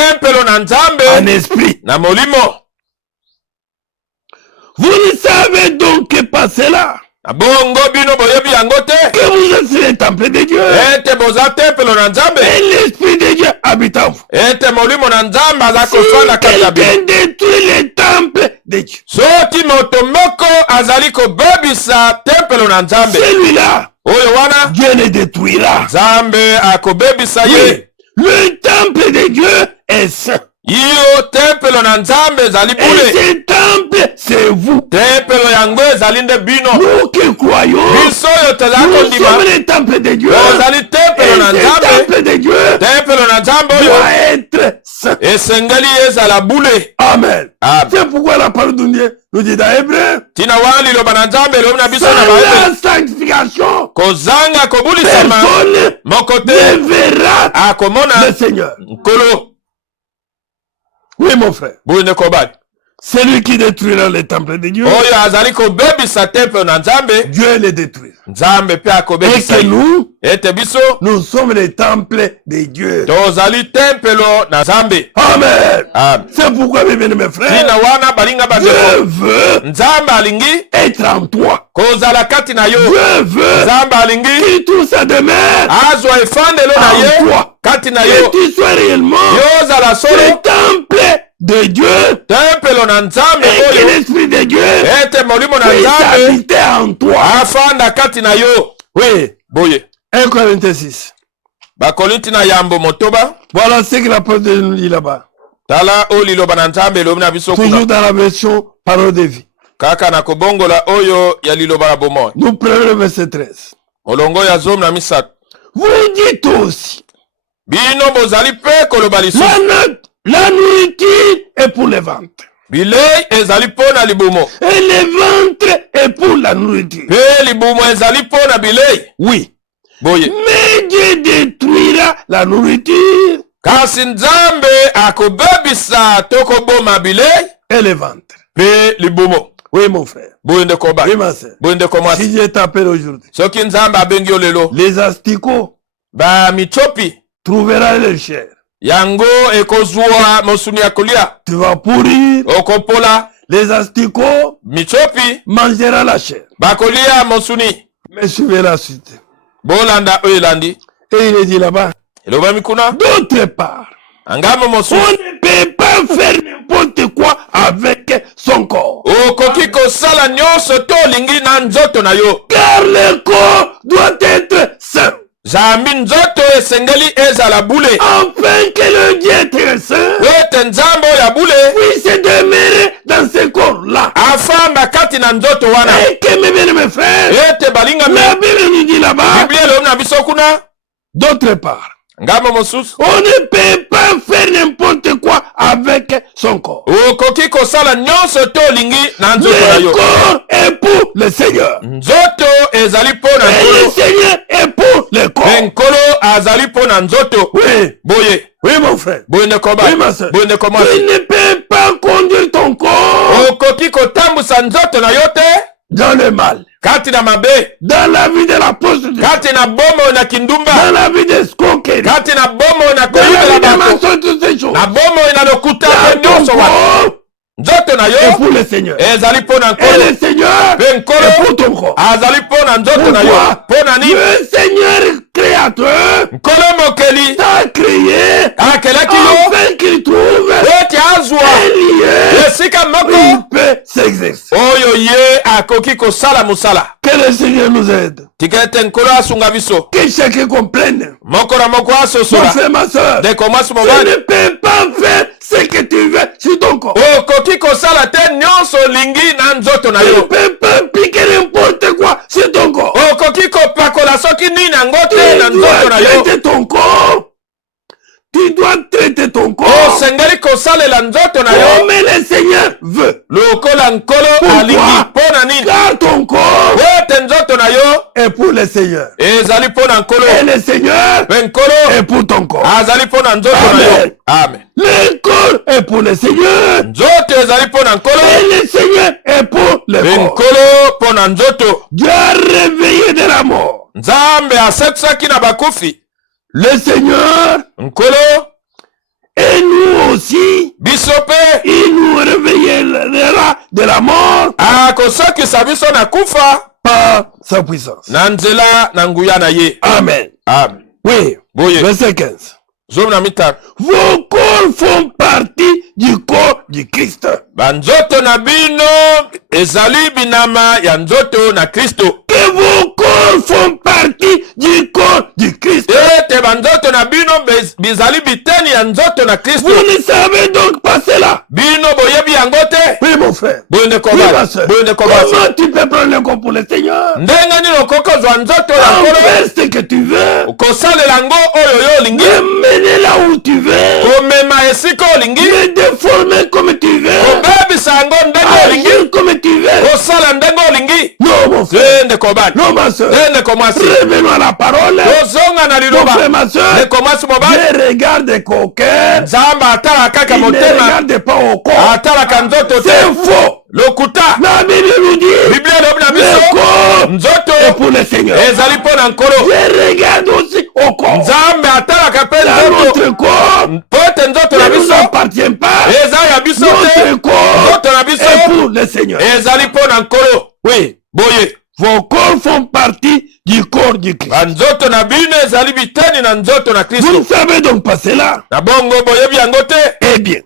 tempelo na nzambe en esprit. na molimo. Vous ne savez donc pas cela, Na bongo bino boyebi yango te. que vous êtes le temple de Dieu. Ete boza tempelo na nzambe. Et l'esprit de Dieu habite en vous. Ete molimo na nzambe aza Si kofanda kati ya bino. quelqu'un détruit le temple de Dieu, Soki moto moko azali kobebisa tempelo na nzambe, celui-là, oyo wana Dieu le détruira. nzambe akobebisa Oui, ye. le temple de Dieu est saint. Iyo tempelo na nzambe ezali Et bule. ce temple, c'est vous. Tempelo yango ezali nde bino. Nous qui croyons, Biso oyo tozali nous kondima sommes le temple de Dieu. ozali Et tempelo na ce nzambe. temple de Dieu Tempelo na nzambe oyo doit être saint. esengeli ezala bule. Amen. Amen. C'est pourquoi la parole de Dieu nous dit dans Hébreu, Tina wana liloba na nzambe elobi na biso na sans baebe. la sanctification, Kozanga kobulisama personne moko te ne verra akomona le Seigneur. nkolo. Oui, mon frère. Boye ndeko bali. Celui qui détruira le temple de Dieu, Oyo azali kobebisa tempelo na nzambe, Dieu le détruira. nzambe mpe Et akobebisa que ye. nous, Ete biso nous sommes les temples de Dieu. tozali tempelo na nzambe. Amen. Amen. C'est pourquoi, mes bien-aimés frères, Tina wana balinga Dieu bandeko. veut Nzambe alingi être en toi. kozala kati na yo. Dieu veut Nzambe alingi qu'il tout ça demeure azwa efandelo na en ye toi. kati na Que yo. tu sois réellement Yo ozala le solo temple de Dieu tempelo na nzambe et que oyo. l'Esprit de Dieu Ete molimo na puisse nzambe habiter en toi. afanda kati na yo. Oui. Boye. 1 Corinthiens 6. Bakorinti na yambo motoba. Voilà ce que la parole de Dieu nous dit là-bas. Tala oyo liloba na nzambe elobi na biso kuna. Toujours dans la version parole de vie. Kaka na kobongola oyo ya liloba la bomoi. Nous prenons le verset 13. Molongo ya zomi na misato. Vous dites aussi, Bino bozali pe koloba lisusu. la nourriture est pour le ventre. Bilei ezali po na libumo. Et le ventre est pour la nourriture. Pe libumo ezali po na bilei. Oui. Boye. Mais Dieu détruira la nourriture Kasi nzambe akobebisa tokoboma bilei et le ventre. pe libumo. Oui, mon frère. Boye ndeko ba. Oui, ma soeur. Boye ndeko Si mwasi. Dieu t'appelle aujourd'hui, Soki nzambe abengi yo lelo. les asticots Ba michopi. trouveront leur chair. Yango ekozwa mosuni ya kolia. Tu vas pourrir, Okopola. Les asticots Michopi mangera la chair. bakolia mosuni. Mais suivez la suite. Bolanda oyelandi. Et il est dit là-bas. Eloba mikuna. D'autre part, Angamo on mosu. ne peut pas faire n'importe quoi avec son corps. Okoki kosala nyonso to lingi na nzoto na yo. Car le corps doit être saint. Zambi nzoto esengeli ezala bule. Afin que le Dieu très saint Wete nzambo ya bule. puisse demeurer dans ce corps-là. Afamba kati na nzoto wana. Et que mes bien-aimés frères, Ete balinga la Bible nous dit là-bas, Biblia lo na biso kuna. d'autre part, Ngamo mosusu. on ne peut pas faire n'importe quoi avec son corps. Okoki kosala nyonso to lingi na nzoto na Le yo. corps est pour le Seigneur. Nzoto ezali po na Et le nkolo. Seigneur est pour le corps. Nkolo azali po na nzoto. Oui, Boye. oui mon frère. Boye ndeko Oui ma soeur. Boye ndeko Tu mwasi. ne peux pas conduire ton corps Okoki kotambusa nzoto na yo te dans le mal, kati na mabe, dans la vie de la prostitution, kati na bomo na dans kindumba, la vie des escroqueries, kati na bomo na dans la koyibela vie des bato, mensonges, toutes ces choses. na bomo na lokuta Dans ton nyonso wana. corps Nzoto na est yo pour le Seigneur. ezali po na Et nkolo. le Seigneur Pe est nkolo pour ton corps. azali po na nzoto na yo. Pourquoi? Po na nini? Le Seigneur créateur Nkolo mokeli t'a créé akelaki yo afin qu'il trouve ete azwa un lieu esika où moko il peut s'exercer. oyo ye akoki kosala mosala. Que le Seigneur nous aide. Tika ete nkolo asunga biso. Que chacun comprenne. Moko na moko Mon asosola. frère, ma soeur, Ndeko mwasi tu mobali. ne peux pas faire ce que tu veux sur ton corps. Okoki kosala te nyonso lingi na nzoto na Tu ne yo. peux pas appliquer n'importe quoi sur ton corps. Okoki kopakola soki nini yango Tu te na nzoto dois na yo. traiter ton corps. Tu dois traiter ton corps Osengeli kosalela nzoto na yo comme le Seigneur veut. lokola nkolo Pourquoi? alingi mpo na nini. Car ton corps Wete nzoto na yo est pour le Seigneur. ezali mpo na nkolo. Et le Seigneur Pe nkolo est pour ton corps. azali mpo na nzoto na yo. Amen. Amen. Le corps est pour le Seigneur. Nzoto ezali mpo na nkolo. Et le Seigneur est pour le Pe corps. nkolo mpo na nzoto. Dieu a réveillé de la mort. Nzambe asetisaki na bakufi. Le Seigneur Nkolo et nous aussi, biso pe il nous réveillera de la mort akosokisa biso na kufa par sa puissance. na nzela na nguya na ye. Amen. Amen. Oui. Boye. Verset 15. Zomi na mitano. Vos corps font partie du corps du Christ. Banzoto na bino ezali binama ya nzoto na Kristo. Que vos corps font partie du corps du Christ. Ete banzoto na bino bizali biteni ya nzoto na Kristo. Vous ne savez donc pas cela. Bino boyebi yango te. Oui, mon frère. Boyende Oui, kobala. ma soeur. Boyende kobala. Comment tu peux prendre le corps pour le Seigneur? Ndenge nini okokozwa nzoto ya En nkolo fais ce que tu veux. kosalela yango oyo yo olingi. Me mener là où tu veux. Komema esika olingi. Me déformer comme tu veux. Kobebisa yango ndenge olingi. Agir comme tu veux. Kosala ndenge olingi. Non, mon frère. Zende kobala. Non, ma soeur. Zende komwasi. Revenons à la parole. Tozonga na Mon liloba. frère, ma soeur. Ndeko mwasi mobali. Je regarde qu'au cœur. Nzambe atalaka kaka Il ne motema. regarde pas au corps. Atalaka nzoto te. C'est faux. Lokuta. La Bible nous dit. Biblia elobi na Le biso. corps est Nzoto pour le Seigneur. ezali mpo na nkolo. Je regarde aussi au corps. Nzambe atalaka mpe Dans nzoto. notre corps, Mpo ete nzoto na ne nous biso appartient pas. eza ya biso te. Notre corps Nzoto na biso est pour le Seigneur. ezali mpo na nkolo. Oui. Boye. Vos corps font partie du corps du Christ. Banzoto na bino ezali biteni na nzoto na Vous Kristo. ne savez donc pas cela. Na bongo boyebi yango te. Eh bien,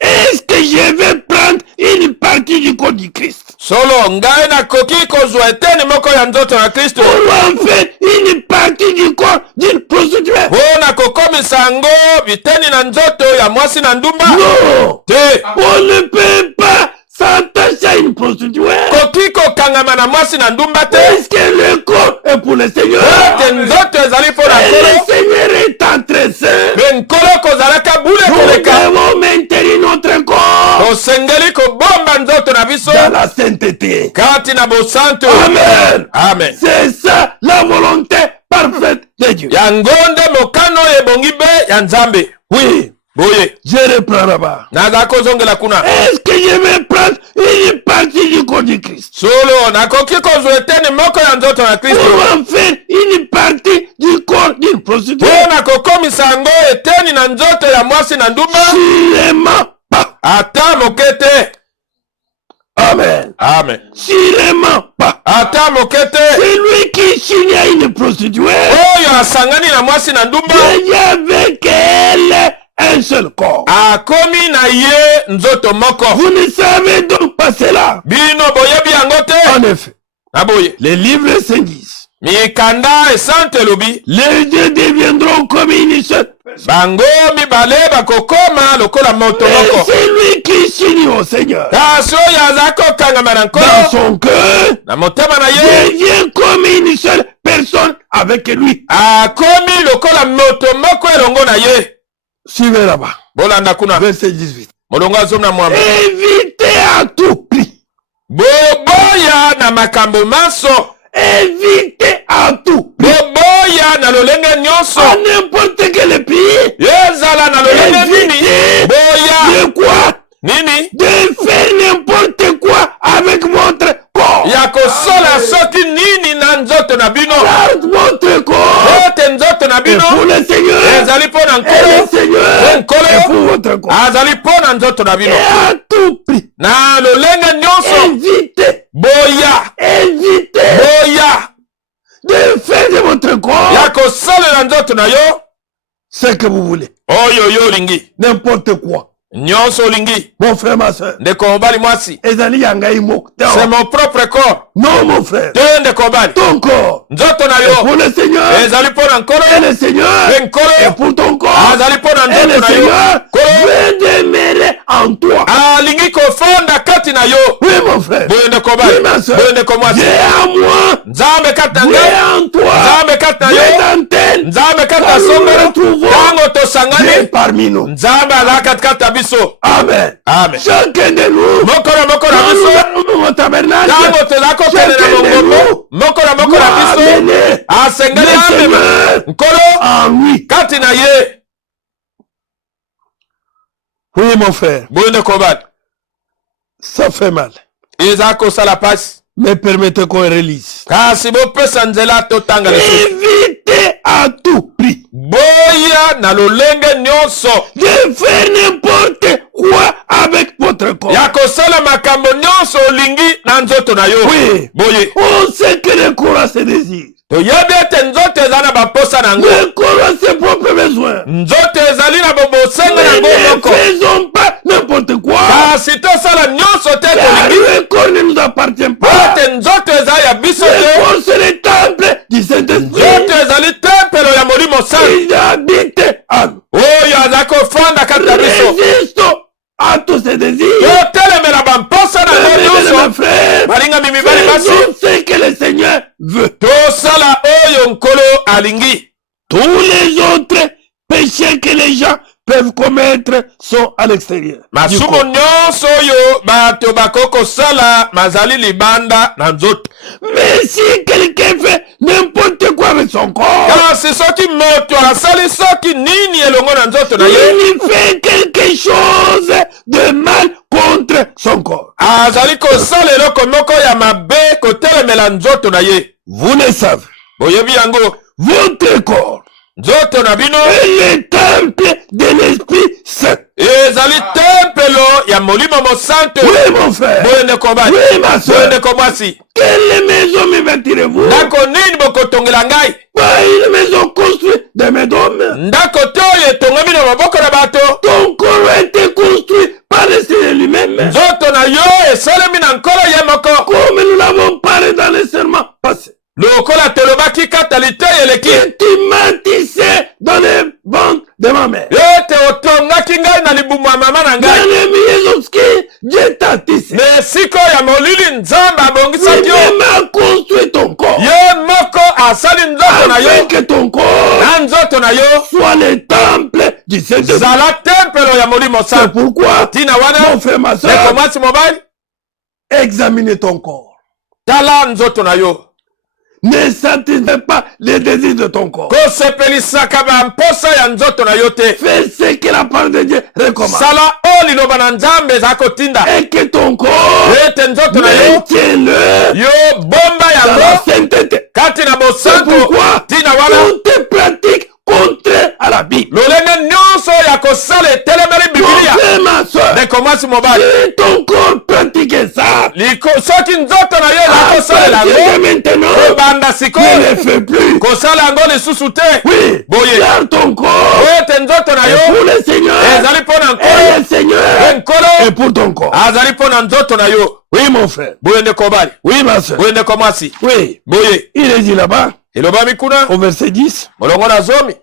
est-ce que je vais prendre une partie du corps du Christ Solo ngai nakoki kozwa eteni moko ya nzoto na Kristo pour en faire une partie du corps d'une prostituée? mpona kokomisa yango biteni na nzoto ya mwasi na ndumba Non. te. On ne peut pas s'attacher à une prostituée. Koki kokangama na mwasi na ndumba te. Est-ce que le corps est pour le Seigneur? Ete nzoto ezali mpo na Et nkolo. le Seigneur est très saint. Mpe nkolo kozalaka bule Nous koleka. devons maintenir notre corps Tosengeli kobomba nzoto na biso dans la sainteté. kati na bosantu. Amen. Amen. C'est ça la volonté parfaite de Dieu. Yango nde mokano ebongi be ya Nzambe. Oui, Boye. je reprends là-bas. Naza kozongela kuna. Est-ce que je vais prendre une partie du corps du Christ Solo nakoki kozwa eteni moko ya nzoto na Kristo pour en faire une partie du corps d'une prostituée? mpona kokomisa yango eteni na nzoto ya mwasi na ndumba? Sûrement pas. Ata moke te. Amen. Amen. Sûrement pas. Ata mokete. C'est lui qui signe à une prostituée. Oyo asangani na mwasi na ndumba. Dieu avec elle un seul corps. Akomi na ye nzoto moko. Vous ne savez donc pas cela. Bino boyebi yango te. En effet, Naboye. les livres saints disent, Mikanda esante lobi. les deux deviendront comme une seule personne. Bango mibale bakokoma lokola moto Et moko. c'est lui qui signe au Seigneur. Kasi oyo aza kokangama na Dans nkolo. son cœur, Na motema na ye. devient comme une seule personne avec lui. Akomi lokola moto moko elongo na ye. Suivez là-bas. Bolanda kuna. Verset 18. Molongo azomi na mwamba. Évitez à tout prix. Boboya na makambo maso. Évitez à tout prix. Boboya na lolenge nyonso. À n'importe quel pays. Ezala na lolenge nini. Évitez Boya. de quoi? Nini. De faire n'importe quoi avec votre corps. Ya kosola soki nini na nzoto na bino. Garde votre corps. Ote nzoto na Et bino. pour le Seigneur. Ezali mpo na Et le nkolo. Seigneur. Nkolo. Et pour votre corps. Azali mpo na nzoto na bino. Et à tout prix. Na lolenge nyonso. Évitez. Boya. Évitez Boya. de faire de votre corps Ya kosalela nzoto na yo. ce que vous voulez. Oyo yo olingi. N'importe quoi. Nyonso olingi. Mon frère, ma soeur. Ndeko mobali mwasi. Ezali yangai moko. C'est mon propre corps. Non, mon frère. Te ndeko mobali. Ton corps. Nzoto na Et pour yo. le Seigneur. Ezali mpo na nkolo. Et le Seigneur. Et nkolo. Et pour ton corps. Azali mpo na Et le nzoto na yo. Seigneur Nkolo. veut demeurer en toi. Alingi kofanda kati na yo. Oui, mon frère. Boye ndeko Oui, mobali. ma soeur. Boye ndeko mwasi. Dieu en moi. Nzambe kati na Dieu ngai. en toi. Nzambe kati na Dieu yo. dans tel. Nzambe kati na Car nous songolo. retrouvons Tango Dieu tosangani. parmi nous. Nzambe azala kati kati na biso. Amen. Amen. Chacun de nous. Moko na moko na Quand nous biso. allons au tabernacle. Tango tozala kokende na mongongo. Moko na moko na biso. Amener Asengeli le amema. Seigneur Nkolo. en lui. Kati na ye. Oui, mon frère, Boye ndeko mobali. ça fait mal. Eza kosala pasi. Mais permettez qu'on relise. Kasi bopesa nzela totanga lisusu. Évitez à tout prix Boya na lolenge nyonso. de faire n'importe quoi avec votre corps. Ya kosala makambo nyonso olingi na nzoto na yo. Oui. Boye. On sait que le corps a ses désirs. Toyebi ete nzoto eza na baposa na ngo. Le corps a ses propres besoins. Nzoto ezali na bobosenga na Mais ngo ne moko. faisons pas n'importe quoi. Kasi tosala nyonso te Car tolingi. le corps ne nous appartient pas. Ete nzoto eza ya biso Le te. corps, c'est le temple du Saint-Esprit. Nzoto ezali tempelo ya molimo santu. Il habite en nous. Oyo aza kofanda kati na biso. Résistons à tous ces désirs. Totelemela bamposa na ngo Mes nyonso. frères, Balinga mimibali basi. faisons ce que le Seigneur veut. Tosala oyo nkolo alingi. Tous les autres péchés que les gens peuvent commettre sont à l'extérieur. du Masumo corps. nyonso oyo bato bakokosala mazali libanda na nzoto. Mais si quelqu'un fait n'importe quoi avec son corps, Kasi soki moto asali soki nini elongo na nzoto na ye. il fait quelque chose de mal contre son corps. Azali kosala eloko moko ya mabe kotelemela nzoto na ye. Vous le savez, Boyebi yango. votre corps Nzoto na bino est le temple de l'Esprit Saint. ezali tempelo ya molimo mosantu. Oui, mon frère. Boye ndeko mobali. Oui, ma Boye soeur. ndeko mwasi. Quelle maison me bâtirez-vous? Ndako nini bokotongela ngai? Pas une maison construite de mes hommes. Ndako te oyo etongami na maboko na bato. Ton corps a été construit par le Seigneur lui-même. Nzoto na yo esalemi na nkolo ye moko. Comme nous l'avons parlé dans les serments passés. Lokola tolobaki kata liteyi eleki. Que tu m'as tissé dans les ventres de ma mère. Ete otongaki ngai na libumu ya mama na Dans ngai. les milieux obscurs, Dieu t'a tissé. Na esika ya molili nzambe abongisaki yo. Lui-même a construit ton corps. Ye moko asali nzoto na Afin yo. que ton corps Na nzoto na yo soit le temple du Saint-Esprit. zala tempelo ya molimo C'est santu. pourquoi, Tina wana mon frère, ma ndeko soeur, mwasi mobali, examine ton corps. tala nzoto na yo. Ne satisfais pas les désirs de ton corps. Kosepelisaka bamposa ya nzoto na yo te. Fais ce que la parole de Dieu recommande. Sala o liloba na nzambe eza kotinda. Et que ton corps Ete nzoto na yo maintienne-le yo bomba dans la yango sainteté. kati na C'est bosantu. pourquoi Tina wana toute pratique contraire à la Bible. lolenge nyonso ya kosala etelemeli Mon bibilia. frère, ma soeur, ndeko mwasi mobali si ton corps pratique ça, soki nzoto na yo à ezakosalela partir de yango maintenant, kobanda ne sikoyo le fais plus. kosala yango lisusu te Oui, boye car ton corps oyo ete nzoto na est yo pour le Seigneur ezali mpo na et nkolo le Seigneur nkolo est pour ton corps. azali mpo na nzoto na yo Oui, mon frère. boye ndeko mobali Oui, ma soeur. boye ndeko mwasi Oui, boye il est dit là-bas, elobami kuna au verset 10, molongo na zomi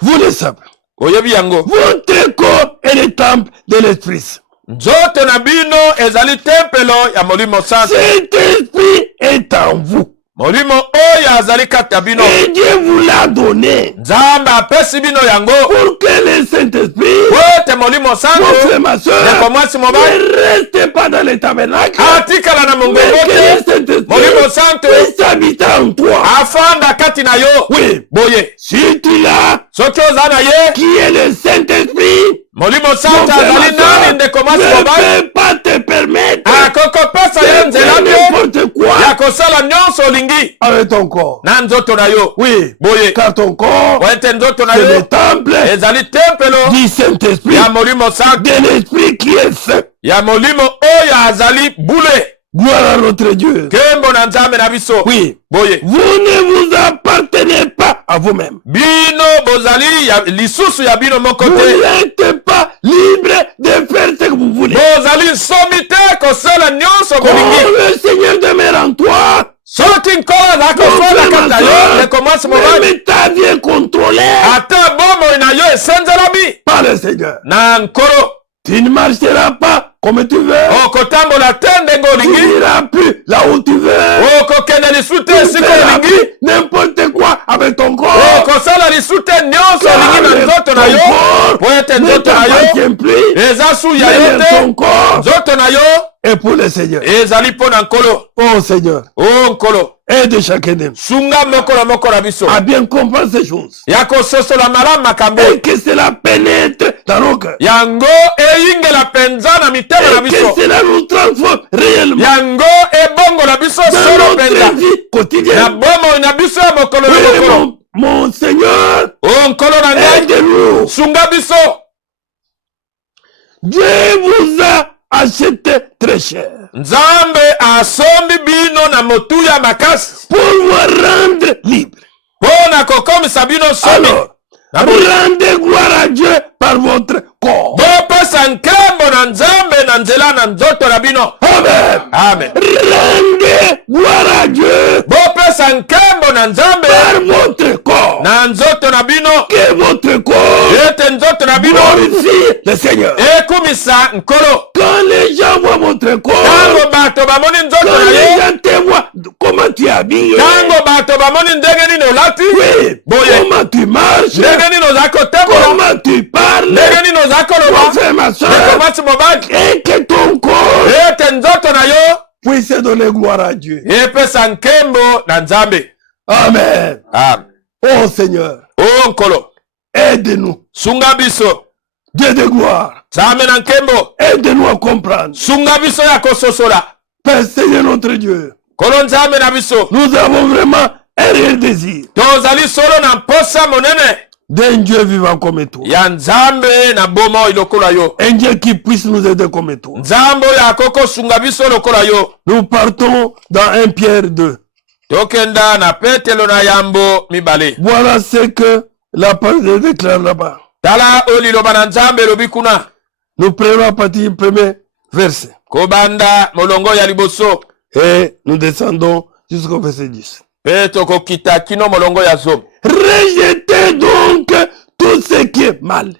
vous le savez, oyebi yango votre corps est le temple de l'Esprit. nzoto na bino ezali tempelo ya molimo santo Cet esprit est en vous. molimo oyo azali kati ya bino Et Dieu vous l'a donné nzambe apesi bino yango pour que le Saint-Esprit, po ete molimo mon santo frère, ma soeur, ndeko mwasi mobali ne reste pas dans le tabernacle, atikala na mais mongongo que le te Saint-Esprit molimo santo puisse habiter en toi. afanda kati na yo Oui, boye si tu l'as, soki oza na ye qui est le Saint-Esprit, molimo mon santo frère, ma azali soeur, nani ndeko mwasi ne mobali peut pas te permettre akokopesa ye de nzela faire te n'importe quoi ya kosala nyonso olingi avec ton corps. na nzoto na yo Oui, boye car ton corps, po ete nzoto na c'est le yo temple ezali tempelo du Saint-Esprit, ya molimo santo de l'Esprit qui est saint. ya molimo oyo azali bule Gloire à notre Dieu. kembo na nzambe na biso Oui, boye vous ne vous appartenez pas à vous-même. bino bozali ya lisusu ya bino moko Vous te n'êtes pas libre de faire ce que vous voulez. bozali nsomi te kosala nyonso Quand bolingi le Seigneur demeure en toi, soki nkolo aza kosala kata yo ndeko mwasi mobali même ta vie est contrôlée ata bomoi na yo esenzelami par le Seigneur. na nkolo Tu ne marcheras pas comme tu veux. okotambola te ndenge Tu olingi n'iras plus là où tu veux. okokende lisu te Tu esika feras olingi plus n'importe quoi avec ton corps. okosala lisu te nyonso Car olingi na nzoto na ton yo corps po ete ne nzoto na yo t'appartient plus. eza su ya yo Mais te ton corps nzoto na yo est pour le Seigneur. ezali mpo na nkolo Oh Seigneur, o nkolo aide chacun de nous sunga mokolo moko na biso à bien comprendre ces choses. ya kososola malamu makambo Et que cela pénètre dans nos cœurs. yango eyingela mpenza na mitema na Et que biso cela nous transforme réellement yango ebongola biso dans solo mpenza notre vie na quotidienne. bomoi na biso ya mokolo na Oui, mokolo mon Seigneur, o nkolo na ngai aide-nous. sunga biso Dieu vous a acheté très cher nzambe asombi bino na motuya makasi pour vous rendre libre. mpo na kokomisa bino somi Alors, na boye rendez gloire à Dieu par votre corps. bopesa nkembo na nzambe na nzela na nzoto na bino Amen. amen Rendez gloire à Dieu bopesa nkembo na nzambe par votre corps. na nzoto na bino Que votre corps ete nzoto na bino glorifie le Seigneur. ekumisa nkolo Quand les gens voient votre corps, ntango bato bamoni nzoto quand na les yo gens te voient comment tu es habillé, ntango bato bamoni ndenge nini olati oui, boye comment tu marches, ndenge nini oza kotambola comment tu parles, ndenge nini oza mon koloba frère, ma soeur, nekomasi mobali et que ton corps ete nzoto na yo puisse donner gloire à Dieu. epesa nkembo na nzambe Amen. amen Oh Seigneur, o nkolo aide-nous. sunga biso Dieu de gloire, nzambe na nkembo aide-nous à comprendre. sunga biso ya kososola Père Seigneur notre Dieu, nkolo nzambe na biso nous avons vraiment un réel désir tozali solo na mposa monene d'un Dieu vivant comme toi. ya nzambe na bomoi lokola yo Un Dieu qui puisse nous aider comme toi. nzambe oyo akokosunga biso lokola yo Nous partons dans 1 Pierre 2. tokenda na petelo na yambo mibale Voilà ce que la parole déclare là-bas. tala oyo liloba na nzambe elobi kuna Nous prenons à partir du premier verset kobanda molongo ya liboso et nous descendons jusqu'au verset 10. mpe tokokita kino molongo ya zomi Rejetez donc tout ce qui est mal.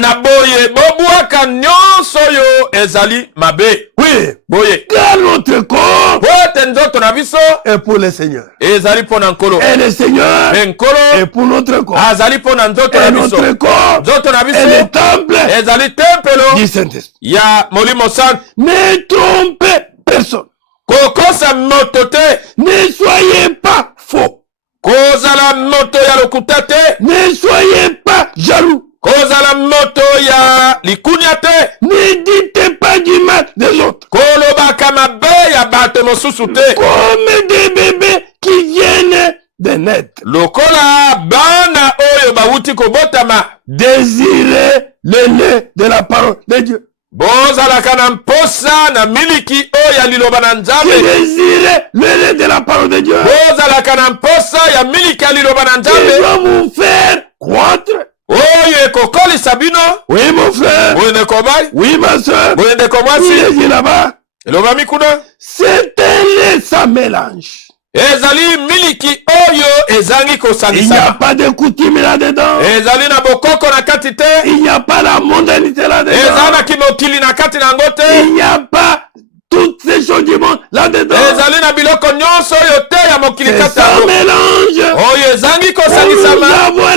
na boye bobwaka nyonso oyo ezali mabe Oui, boye car notre corps po ete nzoto na biso est pour le Seigneur. ezali mpo na nkolo Et le Seigneur me nkolo est pour notre corps. azali mpo na nzoto Et na biso notre corps nzoto na est biso le temple ezali tempelo du Saint-Esprit. ya molimo santo Ne trompez personne. kokosa moto te Ne soyez pas faux. kozala moto ya lokuta te Ne soyez pas jaloux. kozala moto ya likunya te Ne dites pas du mal des autres. kolobaka mabe ya bato mosusu te Comme des bébés qui viennent de naître. lokola bana oyo bawuti kobotama Désirez le lait de la parole de Dieu. bozalaka na mposa na miliki oyo ya liloba na Qui nzambe désire le lait de la parole de Dieu. bozalaka na mposa ya miliki ya liloba na Qui nzambe doit vous faire croître. oyo ekokolisa bino Oui, mon frère. boye ndeko mobali Oui, ma soeur. boye ndeko Il mwasi est dit là-bas. elobami kuna C'est un lait sans mélange. ezali miliki oyo ezangi Il n'y a kosangisama pas de coutume là-dedans. ezali na bokoko na kati te Il n'y a pas la mondanité ezali là-dedans. na kimokili na kati na yango te Il n'y a pas toutes ces choses du monde là-dedans. ezali na biloko nyonso oyo te ya mokili C'est kati sans yango mélange. oyo ezangi Pour nous kosangisama avoir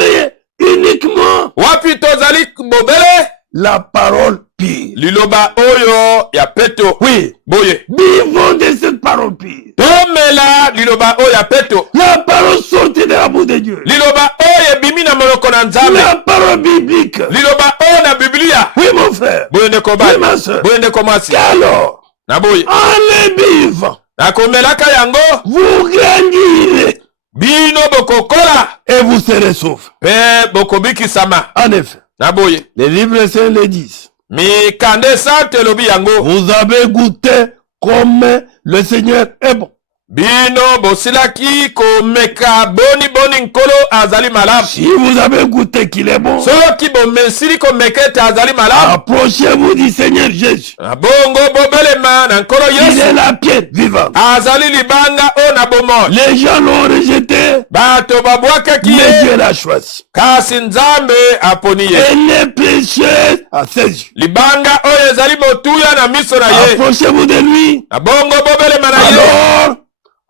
uniquement wapi tozali bobele la parole pure. liloba oyo ya peto Oui, boye vivons de cette parole pure. tomela liloba oyo ya peto La parole sortie de la bouche de Dieu. liloba oyo ebimi na monoko na nzambe La parole biblique. liloba oyo na biblia Oui, mon frère. boye ndeko Oui, bali ma soeur. boye ndeko mwasi Alors, na boye en les vivant, nakomelaka yango vous grandirez bino bokokola et vous serez saufs. mpe bokobikisama En effet, na boye les livres saints le disent. mikanda esante elobi yango Vous avez goûté comme le Seigneur est bon. bino bosilaki komeka boni nkolo azali malamu Si vous avez goûté qu'il est bon, soki bomesili komeka ete azali malamu approchez-vous du Seigneur Jésus. na bongo bobelema na nkolo Il est yesu la pierre vivante. azali libanga oyo na bomoi Les gens l'ont rejeté, bato babwakaki mais ye Dieu l'a choisi. kasi nzambe aponi ye Elle est précieuse à ses yeux. libanga oyo ezali motuya na miso na ye Approchez-vous de lui. na bongo bobelema na ye Alors,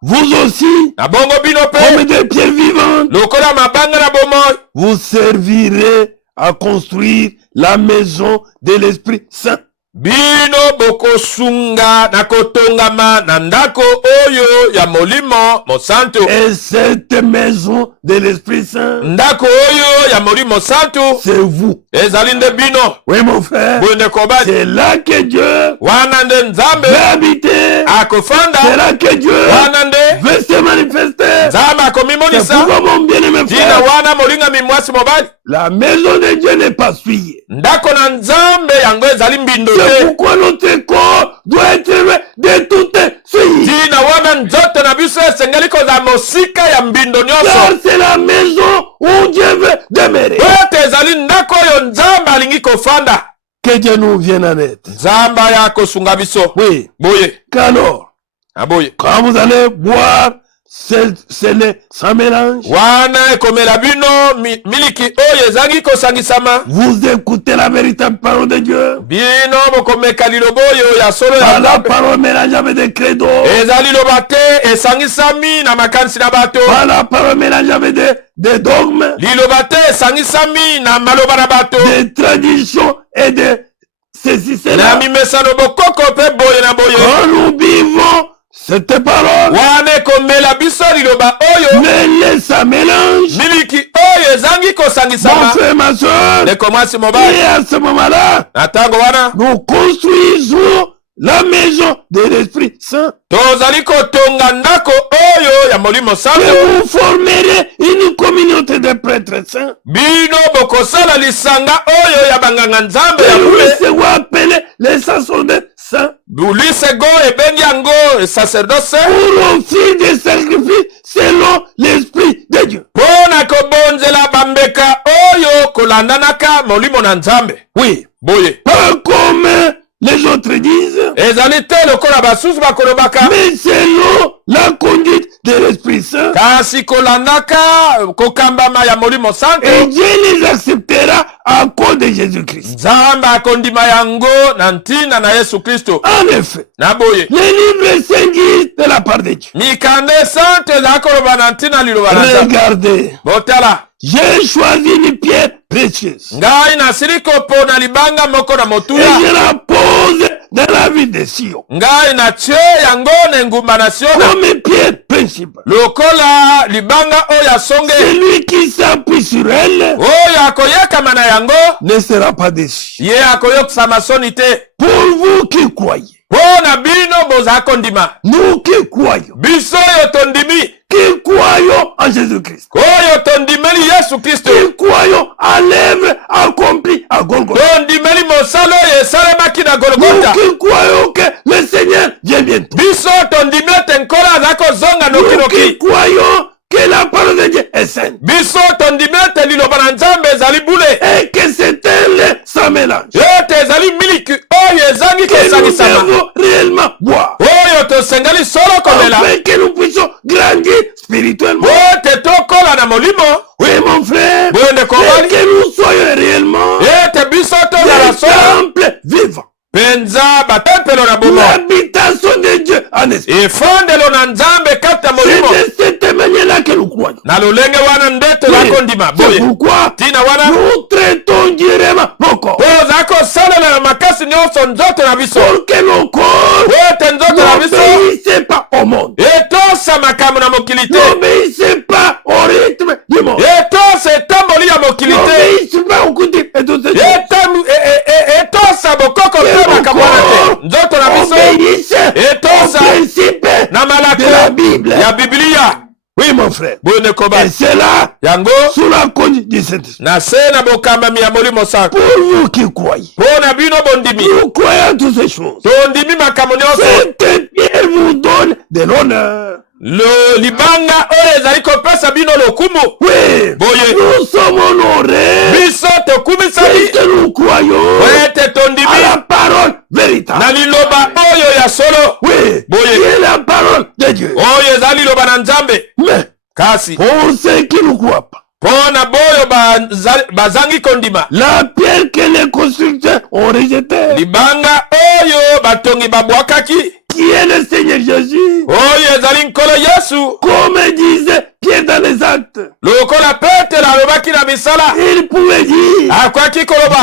vous aussi, na bongo bino comme mpe des pierres vivantes, lokola mabanga na bomoi vous servirez à construire la maison de l'Esprit Saint. bino bokosunga na kotongama na ndako oyo ya molimo mosantu Et cette maison de l'Esprit Saint, ndako oyo ya molimo santu c'est vous. ezali nde bino Oui, mon frère. boye ndeko bali C'est là que Dieu wana nde nzambe veut habiter. C'est akofanda là que Dieu wana nde veut se manifester. nzambe C'est akomimonisa pourquoi, mon bien-aimé tina frère, wana molingami mwasi mobali la maison de Dieu n'est pas souillée. ndako na nzambe yango ezali mbindo C'est te pourquoi notre corps doit être de toute souillure. tina wana nzoto na biso esengeli kozala mosika ya mbindo Car nyonso c'est la maison où Dieu veut demeurer. po ete ezali ndako oyo nzambe alingi kofanda Que Dieu nous vienne en aide. nzambe aya kosunga biso Oui. boye Qu'alors, aboye quand vous allez boire ce lait sans mélange, wana ekomela bino miliki oyo ezangi kosangisama vous écoutez la véritable parole de Dieu. bino bokomeka liloba oyo ya solo ya Pas la nzambe parole mélangée avec des credos. eza liloba te esangisami na makanisi na bato Pas la parole mélangée avec des dogmes, liloba te esangisami na maloba na bato des traditions et de ceci, na cela. mimesano bokoko mpe boye na boye Quand nous vivons cette parole, wana ekomela biso liloba oyo le lait sans mélange, miliki oyo ezangi mon kosangisama frère, ma soeur, ndeko mwasi mobali et à ce moment-là, na ntango wana nous construisons la maison de l'Esprit Saint. tozali kotonga ndako oyo ya molimo Et santu vous formerez une communauté de prêtres saints. bino bokosala lisanga oyo ya banganga nzambe ya Et bule lui se appelé les sacerdotes saints bulisego ebengi yango sacerdoce saint pour offrir des sacrifices selon l'Esprit de Dieu. mpo na kobonzela bambeka oyo kolandanaka molimo na nzambe Oui, boye pas comme les autres disent, ezali te lokola basusu bakolobaka mais selon la conduite de l'Esprit Saint. kasi kolandaka kokambama ya molimo santu Et Dieu les acceptera à cause de Jésus-Christ. nzambe akondima yango na ntina na yesu kristo En effet, na boye les livres saints disent de la part de Dieu. mikanda esante ezali koloba na ntina liloba na nzambe Regardez, botala j'ai choisi une pierre précieuse. ngai nasili kopona libanga moko na Et motuya je la pose dans la ville de Sion. ngai natie yango na engumba na sion Comme pierre principale. lokola libanga oyo asonge Celui qui s'appuie sur elle oyo akoyekama na yango ne sera pas déçu. ye akoyokisama soni te Pour vous qui croyez, mpo na bino bozala kondima nous qui croyons, biso oyo tondimi qui croyons en Jésus-Christ, oyo tondimeli yesu kristo qui croyons à l'œuvre accomplie à Golgotha. tondimeli mosala oyo esalemaki na Golgotha. Nous qui croyons que le Seigneur vient bientôt. Biso tondimi ete nkolo aza kozonga Nous qui nokinoki. croyons que la parole de Dieu est sainte. Biso tondimi ete liloba na Nzambe ezali bule. Et que c'est elle sans mélange. Ete ezali miliki oyo ezangi Que nous kosangisama. devons réellement boire. Oyo tosengali solo komela. Afin que nous puissions grandir spirituellement. Ete tokola na molimo. Oui, mon frère. Bonde Et kobali. que nous soyons réellement Ete biso tozala des solo. temples vivants. Penza batempelo na bomo. L'habitation de Dieu en esprit. Efondelo na Nzambe kati ya C'est molimo. de cette manière-là que nous croyons. Na lolenge wana ndete Oui. lako ndima. C'est Boye. pourquoi Tina wana. nous traitons durement nos corps. Oza kosalela na makasi nyonso nzoto na biso. Pour que nos corps Ete nzoto na biso. n'obéissent pas au monde. Etosa makambo na mokili te. N'obéissez pas au rythme du monde. Etosa etamboli ya mokili te. N'obéissez pas au coutume et tout ce Etosa bokoko te makambo wana te. Nzoto na biso. obéissez au Etosa principe na de la malako Bible. ya Biblia. Oui, mon frère. Bonde Et kobali. c'est là, Yango sous la conduite du Saint-Esprit. na se na bokambami ya molimo sango. Pour vous qui croyez, Pona bino bondimi. vous croyez à toutes ces choses. Tondimi makambo nyonso. Cette pierre vous donne de l'honneur. Le libanga oyo ezali kopesa bino lokumu. Oui, Boye. nous sommes honorés Biso tokumisali. parce que nous croyons Ete à tondimi la parole véritable. na liloba oyo ya solo. Oui, Boye. qui est la parole de Dieu. Oyo ezali liloba na Nzambe. Mais Kasi pour ceux qui ne croient pas, pona boyo bazangi kondima. la pierre que les constructeurs ont rejetée, Libanga oyo batongi babwakaki. qui est le Seigneur Jésus, Oyo ezali nkolo Yesu. comme disait Pierre dans les Actes, Lokola Petero alobaki na misala. il pouvait dire Akwaki koloba.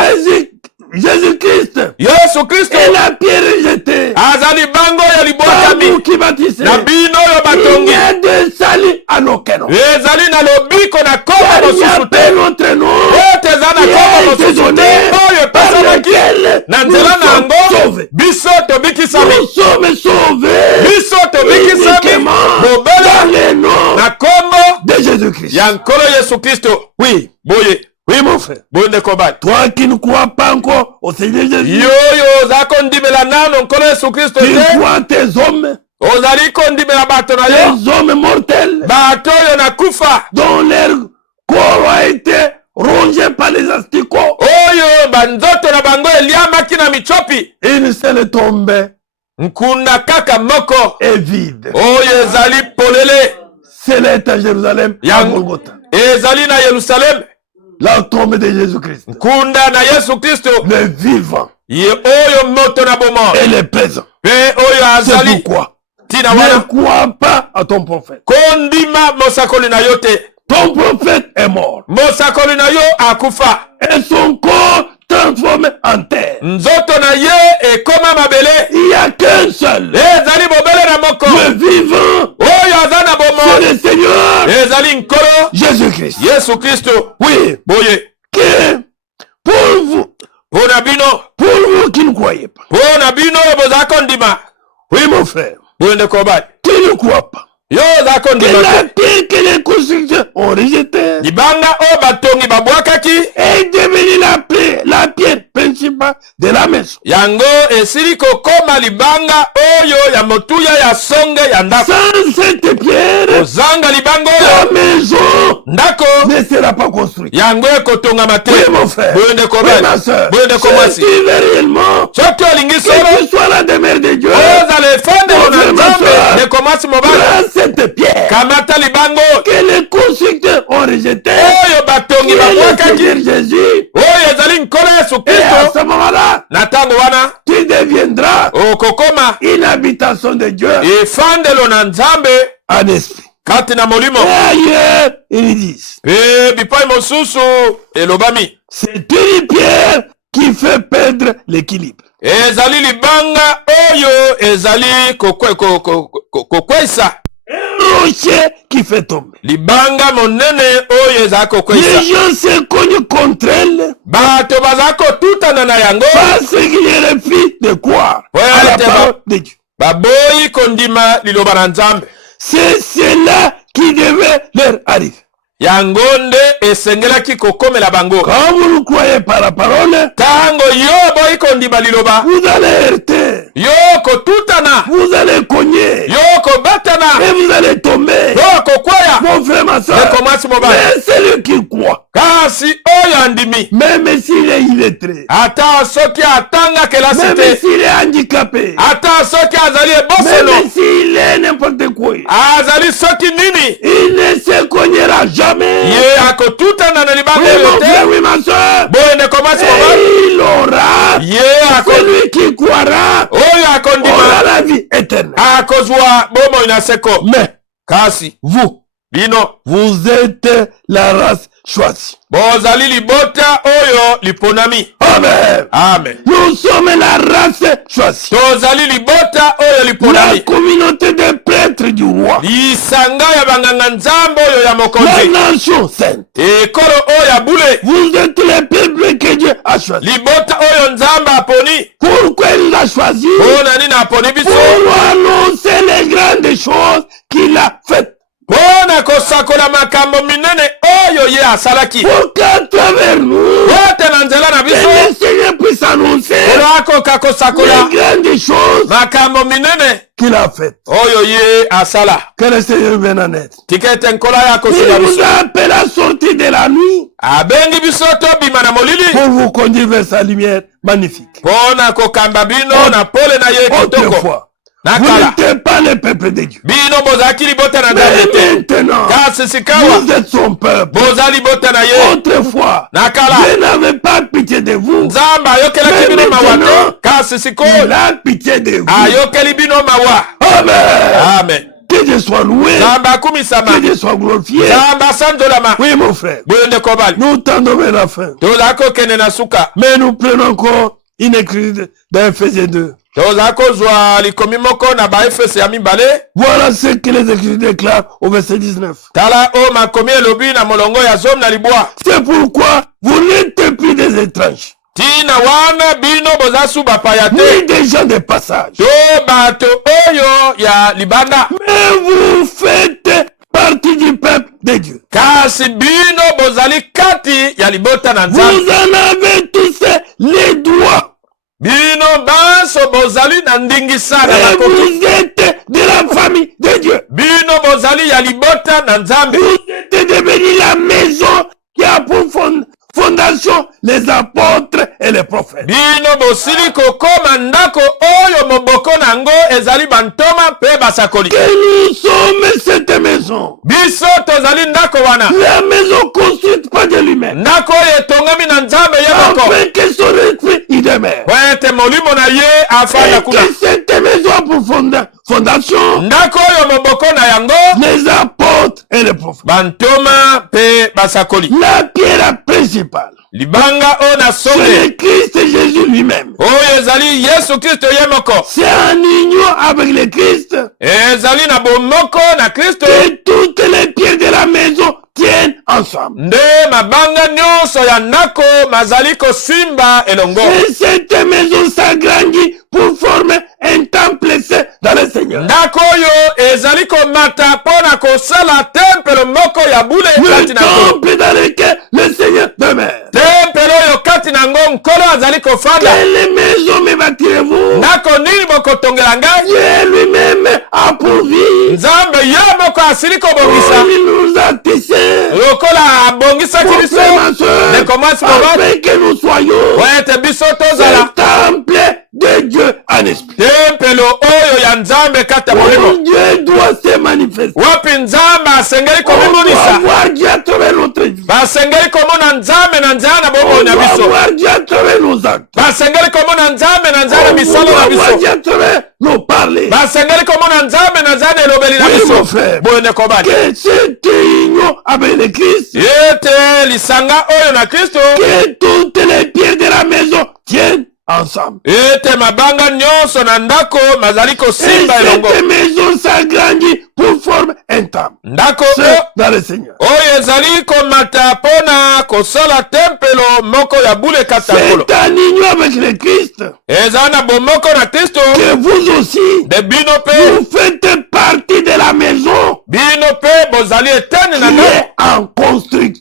Jésus-Christ Yesu Kristo est la pierre rejetée. azali bango oyo Pas libwakami. vous qui bâtissez. Na bino oyo Il batongi. n'y a de salut à aucun nom. Ezali na lobiko na Car kombo il n'y a mosusu pas te. notre nom Ete eza na qui kombo a été mosusu donné te oyo par epesamaki lequel na nous nzela na sommes yango sauvés. biso tobikisami. Nous sommes sauvés Biso tobikisami uniquement dans bobele le nom na kombo de Jésus-Christ. ya nkolo Yesu Kristo. Oui, Boye oui mon frère. bonde kobali. Toi qui ne crois pas encore au Seigneur Jésus, Yoyo oza kondimela nano nkolo Yesu Kristo tu te. crois tes hommes, Ozali kondimela bato na yo. les hommes mortels Bato oyo na kufa. dont leur corps a été rongé par les asticots. Oyo banzoto na bango eliamaki na michopi. Une seule tombe Nkunda kaka moko est vide. oyo ezali polele. C'est là à Jérusalem, à Yang- Golgotha. ezali na Yerusalemu. La tombe de Jésus-Christ. Nkunda na Yesu Kristo. Le vivant Ye oyo moto na bomo. et le présent. Pe oyo C'est azali. pourquoi Tina ne wana. crois pas à ton prophète. Kondima mosakoli na yo te. Ton prophète est mort Mosakoli na yo akufa. et son corps transformé en terre. Nzoto na ye ekoma mabele. Il n'y a qu'un seul. Ezali bobele na moko. Le vivant, Oyo aza na c'est bomo. le Seigneur Ezali nkolo Jésus-Christ. Yesu Kristo. Oui, Boye. que pour Pona bino. qui ne croyez pas. Pona bino oyo boza kondima. Oui, mon frère, Bonde kobali. qui ne croit pas. Yo oza Que kondima la te. pierre que les constructeurs ont rejetée Libanga oyo batongi babwakaki. est devenue la pierre principale de la maison. Yango esili kokoma libanga oyo ya motuya ya songe ya ndako. Sans cette pierre, Ozanga libanga la oyo maison ndako ne sera pas construite. yango ekotongama te. Oui, mon frère. Bonde Oui, kobali. ma soeur. Bonde Si komwasi. tu veux réellement Soki olingi que solo tu sois la demeure de Dieu, ozala efandelo na Bonne Nzambe soeur. nekomwasi mobali. prends cette pierre Kamata libango que les constructeurs ont rejetée, oyo batongi qui est le babwakaki. Seigneur Jésus. Oyo ezali nkolo Yesu Et à Kristo. ce moment-là, Na ntango wana tu deviendras okokoma une habitation de Dieu efandelo na Nzambe en esprit. kati na molimo. Et ailleurs, ils disent, Pe bipai mosusu elobami c'est une pierre qui fait perdre l'équilibre. ezali libanga oyo ezali kokwesa. Un rocher qui fait tomber. Libanga monene oyo ezali kokwesa. Les gens se cognent contre elle Bato baza kotutana na yango. parce qu'ils refusent de croire Ouais, à la t'es parole de Dieu. Baboyi kondima liloba na Nzambe. C'est cela qui devait leur arriver. yango nde esengelaki kokomela bango. Quand vous le croyez par la parole, Tango yo boyi kondima liloba, vous allez heurter, yo kotutana, vous allez cogner, yo kobatana, et vous allez tomber. yo kokwaya. Mon frère, ma soeur, Ekomwasi mobali. mais celui qui croit, Kasi oyo andimi, même s'il est illettré, ata soki atanga kelasi même te, s'il est handicapé, ata soki azali ebosono, même s'il est n'importe quoi, azali soki nini, il ne se cognera jamais. ye akotutana na libanga Oui, oyo mon te. frère, oui, ma soeur. Boye nekomwasi mobali. Et il aura, Ye celui qui croira, oyo aura akondima la vie éternelle. akozwa bomoi na seko. Mais Kasi vous, bino vous êtes la race choisie. bozali libota oyo liponami. Amen. Amen. Nous sommes la race choisie. Tozali libota oyo La liponami. communauté des prêtres du roi. Lisanga ya banganga nzambe oyo ya La mokonzi. nation sainte. Ekolo oyo ya bule. Vous êtes les peuples que Dieu a choisi. Libota oyo nzambe aponi. Pourquoi il l'a choisi? Pona nini aponi biso? Pour annoncer les grandes choses qu'il a faites. Pona kosakola makambo minene oyo ye asalaki. Pour qu'à travers nous, Wote na nzela na que biso. le Seigneur puisse annoncer Oyo akoka kosakola les grandes choses makambo minene qu'il a faites. oyo ye asala. Que le Seigneur vienne en aide. Tikete nkola ya Il kosuya vous biso. a appelé à sortir de la nuit Abengi biso tobima na molili. pour vous conduire vers sa lumière magnifique. Pona kokamba bino na pole na ye kitoko. Autrefois, vous Nakala. n'étiez pas le peuple de Dieu. Bino bozalaki libota na nzambe te. Mais maintenant, Kasi sikawa vous êtes son peuple. boza libota na ye. Autrefois, Nakala. Dieu n'avait pas pitié de vous. Nzambe ayokelaki Mais bino mawa maintenant, te. Kasi Il sikoyo a pitié de vous. ayokeli bino mawa. Amen. Amen. Que Dieu soit loué. Nzambe akumisama. Que Dieu soit glorifié. Nzambe asanzolama. Oui, mon frère. Boyo ndeko bali. Nous tendons vers la fin. Tozalaki kokende na suka. Mais nous prenons encore une écriture d'Éphésiens 2. Tozalaki kozwa likomi moko na baefese ya mibale. Voilà ce que les écritures déclarent au verset 19. Tala o makomi elobi na molongo ya zomi na libwa. C'est pourquoi vous n'êtes plus des étranges, Tina wana bino boza su bapaya te. ni des gens de passage, To bato oyo ya libanda. mais vous faites partie du peuple de Dieu. Kasi bino bozali kati ya libota na nzambe. Vous en avez tous les droits. Bino banso bozali na ndingisa na Et makoki. vous êtes de la famille de Dieu. Bino bozali ya libota na nzambe. Vous êtes devenu la maison qui a pour fondation les apôtres et les prophètes. Bino bosili kokoma ndako oyo moboko nango ezali bantoma pe basakoli. Que nous sommes cette maison. Biso tozali ndako wana. La maison construite par de lui-même. Ndako oyo etongami na nzambe ye moko. Afin que son esprit y demeure. Po ete molimo na ye afanda Et kuna. que cette maison a pour fondation Ndako oyo moboko na yango les apôtres et les prophètes. bantoma pe basakoli. La pierre principale, Libanga o na c'est songe. le Christ Jésus lui-même. Oyo ezali Yesu Kristo ye moko. C'est en union avec le Christ Ezali na bomoko na Kristo. que toutes les pierres de la maison tiennent ensemble. Nde mabanga nyonso ya ndako mazali kosimba elongo. Et cette maison s'agrandit pour former un temple saint dans le Seigneur. Ndako oyo ezali komata mpona kosala tempelo moko ya bule Le kati na nkolo. temple dans lequel le Seigneur demeure. Tempelo oyo kati na ngo nkolo azali kofanda. Quelle maison me bâtirez-vous? Ndako nini bokotongela ngai? Dieu lui-même a pourvu. Nzambe ye moko asili Oh, kobongisa. il nous a tissés. Lokola abongisaki Mon biso. frère, ma soeur, Ndeko mwasi mobali. afin que nous soyons Po ete biso le tozala temple de Dieu en esprit. tempelo oyo ya nzambe kati ya molimo. Où Dieu doit se manifester. Wapi nzambe asengeli On doit komimonisa. voir Dieu à travers notre vie. Basengeli komona nzambe na nzela na On bomoi na doit biso. voir Dieu à travers nos actes. Basengeli komona nzambe na nzela na On misala na doit voir biso. Dieu à travers nos parler. Basengeli komona nzambe na nzela na elobeli na Oui, biso. mon frère. Boye ndeko bali. Que cette union avec le Christ, Ete lisanga oyo na Kristo. que toutes les pierres de la maison tiennent ensemble. Ete mabanga nyonso na ndako mazali Et kosimba elongo. cette maison s'agrandit pour former un temple. Ndako C'est dans le Seigneur. oyo ezali komata mpona kosala tempelo moko ya bule kati ya nkolo. C'est en union avec le Christ Ezali na bomoko na Kristo. que vous aussi, De bino pe. vous faites partie de la maison. Bino pe bozali etene na qui ngai est en construction,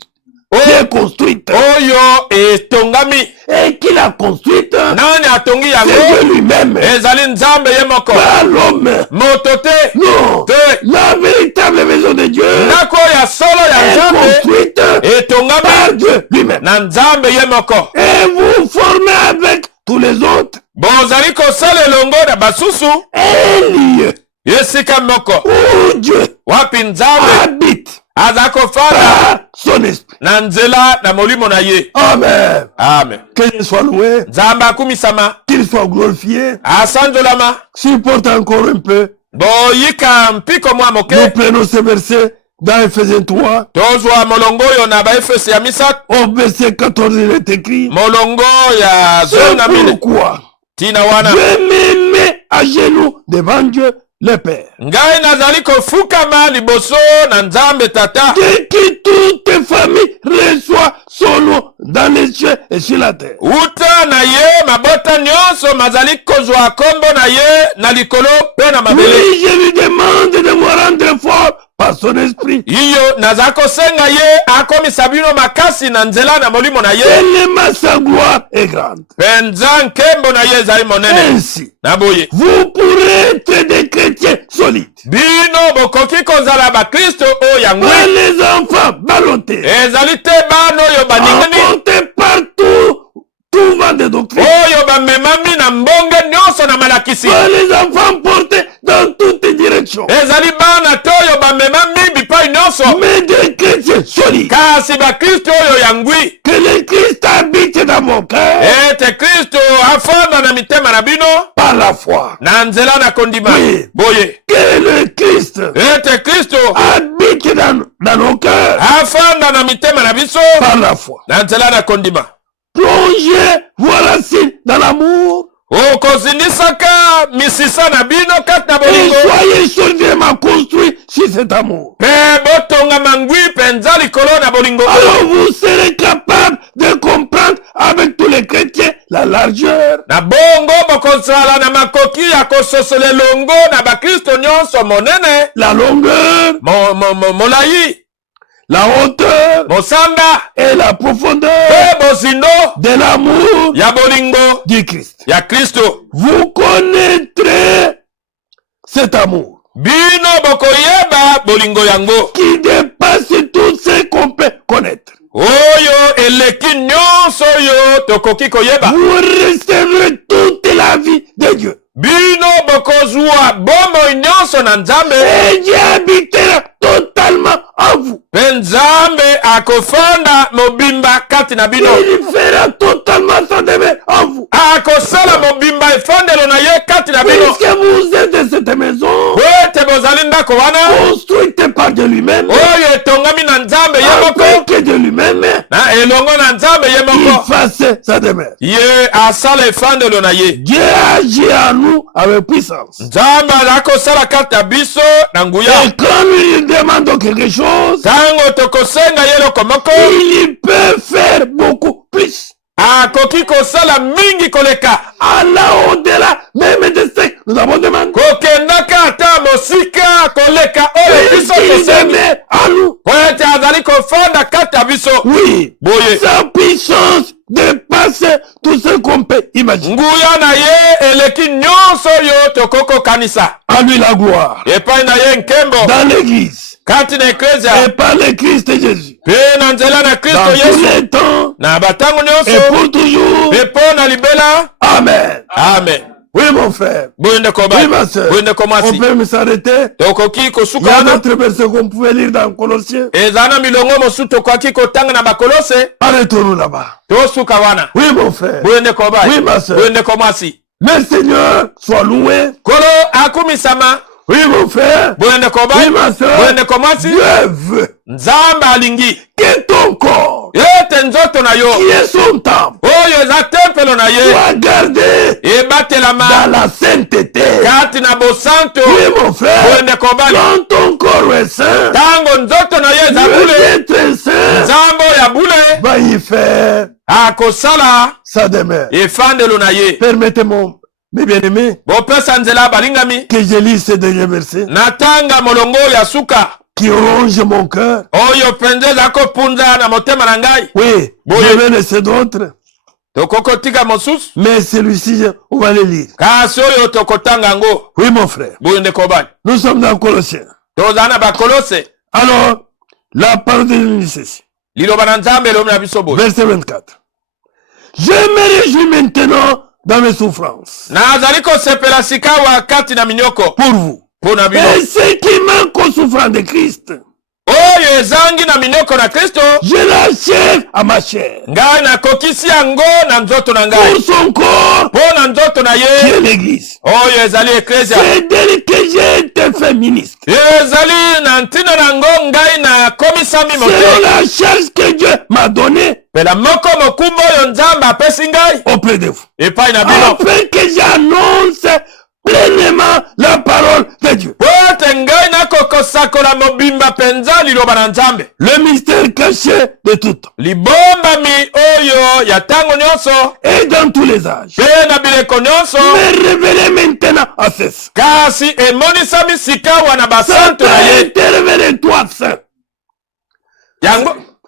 qui est construite, oyo etongami. et qui l'a construite, Nani atongi c'est yango? Dieu lui-même, Ezali Nzambe ye moko. pas l'homme. Moto te. Non, Te. la véritable maison de Dieu Ndako ya solo ya est Nzambe construite par etongami Dieu lui-même. na Nzambe ye moko. Et vous formez avec tous les autres Bozali kosala elongo na basusu un lieu esika moko où Dieu wapi Nzambe habite aza kofanda par son esprit. na nzela na molimo na ye. Amen. Amen. Qu'il soit loué, Nzambe akumisama, qu'il soit glorifié. asanjolama. Supporte encore un peu. Boyika mpiko mwa moke. Nous prenons ce verset dans Ephésiens 3. Tozwa molongo yo na baefese ya misato. Au verset 14, il est écrit. Molongo ya C'est zona mine. pourquoi Tina wana. je me mets à genoux devant Dieu le Père, Ngai nazali kofukama liboso na Nzambe tata. de qui toute famille reçoit son nom dans les cieux et sur la terre. Uta na ye mabota nyonso mazali kozwa kombo na ye na likolo pe na mabele. Oui, je lui demande de me rendre fort par son esprit. Iyo naza kosenga ye akomisa bino makasi na nzela na molimo na ye. Tellement sa gloire est grande. Penza nkembo na ye ezali monene. Ainsi, Na boye. vous pourrez être des chrétiens solides. Bino bokoki kozala bakristo oyo ya Pas ngwi. les enfants ballottés, Ezali te bana oyo baningani. emportés partout, tout vent de doctrine. Oyo bamemami na mbonge nyonso na malakisi. Pas les enfants portés dans toutes les directions. Ezali bana te oyo bamemami bipai nyonso. Mais des chrétiens solides. Kasi bakristo oyo ya ngwi. Que le Christ habite dans mon cœur Ete kristo afanda na mitema na bino. par la foi. Na nzela na kondima. Oui. Boye. Que le Christ Ete kristo habite dans nos cœurs afanda na mitema na biso. par la foi. Na nzela na kondima. Plongez vos racines dans l'amour Okozindisaka misisa na bino kati na et bolingo. soyez solidement construits sur cet amour. Pe botonga mangwi penza likolo na bolingo. Alors vous serez capable de comprendre avec tous les chrétiens la largeur, Na bongo bokozala na makoki ya kososola elongo na bakristo nyonso monene. la longueur, Molai, la hauteur mosanda, et la profondeur pe bozindo de l'amour ya bolingo du Christ. ya Kristo. Vous connaîtrez cet amour Bino bokoyeba bolingo yango. qui dépasse tout ce qu'on peut connaître. Oyo eleki nyonso yo tokoki koyeba. Vous recevrez toute la vie de Dieu. Bino bokozwa bomoi nyonso na Nzambe. Et Dieu habitera totalement en vous. Pe Nzambe akofanda mobimba kati na bino. Il fera totalement son demeure en vous. Akosala mobimba efondelo na ye kati na bino. Puisque vous êtes de cette maison, Wete bozali ndako wana. construite par Dieu lui-même, Oyo etongami na Nzambe ye moko. afin que Dieu lui-même Na elongo na Nzambe ye il moko. fasse sa demeure. Ye asala efondelo na ye. Dieu agit en nous avec puissance. Nzambe akosala kati ya biso na nguya. Et quand lui demande quelque chose, Tango tokosenga ye loko moko. il peut faire beaucoup plus. Akoki kosala mingi koleka. Allah au-delà même de ce que nous avons demandé. Kokendaka ata mosika koleka oyo biso Il tosengi. met en nous. Po ete azali kofanda kati ya biso. Oui, Boye. sa puissance dépasse tout ce qu'on peut imaginer. Nguya na ye eleki nyonso yo tokoko kanisa. À lui la gloire. Epai na ye nkembo. Dans l'église. Kati na eklezia. Et par le Christ Jésus. Pe na nzela na Kristo Dans tous Yesu. les temps. Na batango Et nyonso. pour toujours. Pe po na libela. Amen. Amen. Oui, mon frère. Boyende ko Oui, ba. ma soeur. Boyende ko On mwasi. peut me s'arrêter. Tokoki Il y a kosuka wana. d'autres versets qu'on pouvait lire dans Colossiens. Ezana milongo mosu tokoki kotanga na bakolose. Arrêtons-nous là-bas. Tosuka wana. Oui, mon frère. Boyende ko ba. Oui, ma soeur. Boyende ko mwasi. Le Seigneur soit loué. Kolo akumisama. Oui, mon frère. Boyende ko ba. Oui, ma soeur. Boyende ko mwasi. Dieu veut Nzambe alingi. que ton corps, Ete nzoto na yo. qui est son temple, Oyo eza tempelo na ye. soit gardé Ebatelama. dans la sainteté. Kati na bosanto. Oui, mon frère. Boyende ko ba. Quand ton corps est saint, Tango nzoto na ye eza Dieu bule. est saint, Nzambe ya bule. va y faire Akosala. sa demeure. Efandelo na ye. Permettez-moi, mes bien-aimés, Bopesa nzela balingami. que je lise ces derniers versets. Natanga molongo ya suka. qui ronge mon cœur. oyo penza zako punza na motema na ngai. Oui, je vais laisser d'autres. Tokokotika mosusu. Mais celui-ci, on va le lire. Kasi oyo tokotanga ngo. Oui, mon frère. Boyo ndeko bani. Nous sommes dans Colossiens. Tozana ba Kolose. Alors, la parole de Dieu dit ceci. Liloba na Nzambe lo na biso boyo. Verset 24. Je me réjouis maintenant dans mes souffrances. Nazali kosepela sika wakati na minyoko. Pour vous. Pona bino. Et ce qui manque aux souffrances de Christ, Oyo ezangi na minyoko na Kristo. je l'achève à ma chair. Ngai na kokisi yango na nzoto na Pour ngai. son corps, Pona nzoto na qui ye. est l'église. Oyo ezali eklesia. C'est d'elle que j'ai été fait ministre. Ezali na ntina nango ngai na komisami C'est mote. la charge que Dieu m'a donnée Pela moko mokumbo oyo Nzambe apesi ngai. auprès de vous. Epai na bino. Afin que j'annonce pleinement la parole de Dieu. Pote ngai nakokosakola mobimba penza liloba na Nzambe. Le mystère caché de tout temps. Libombami oyo ya tango nyonso. Et dans tous les âges. Pe na bileko nyonso. Mais révélé maintenant à cesse. Kasi emonisami sika wana Ça basantu na t'a ye. été révélé toi saint.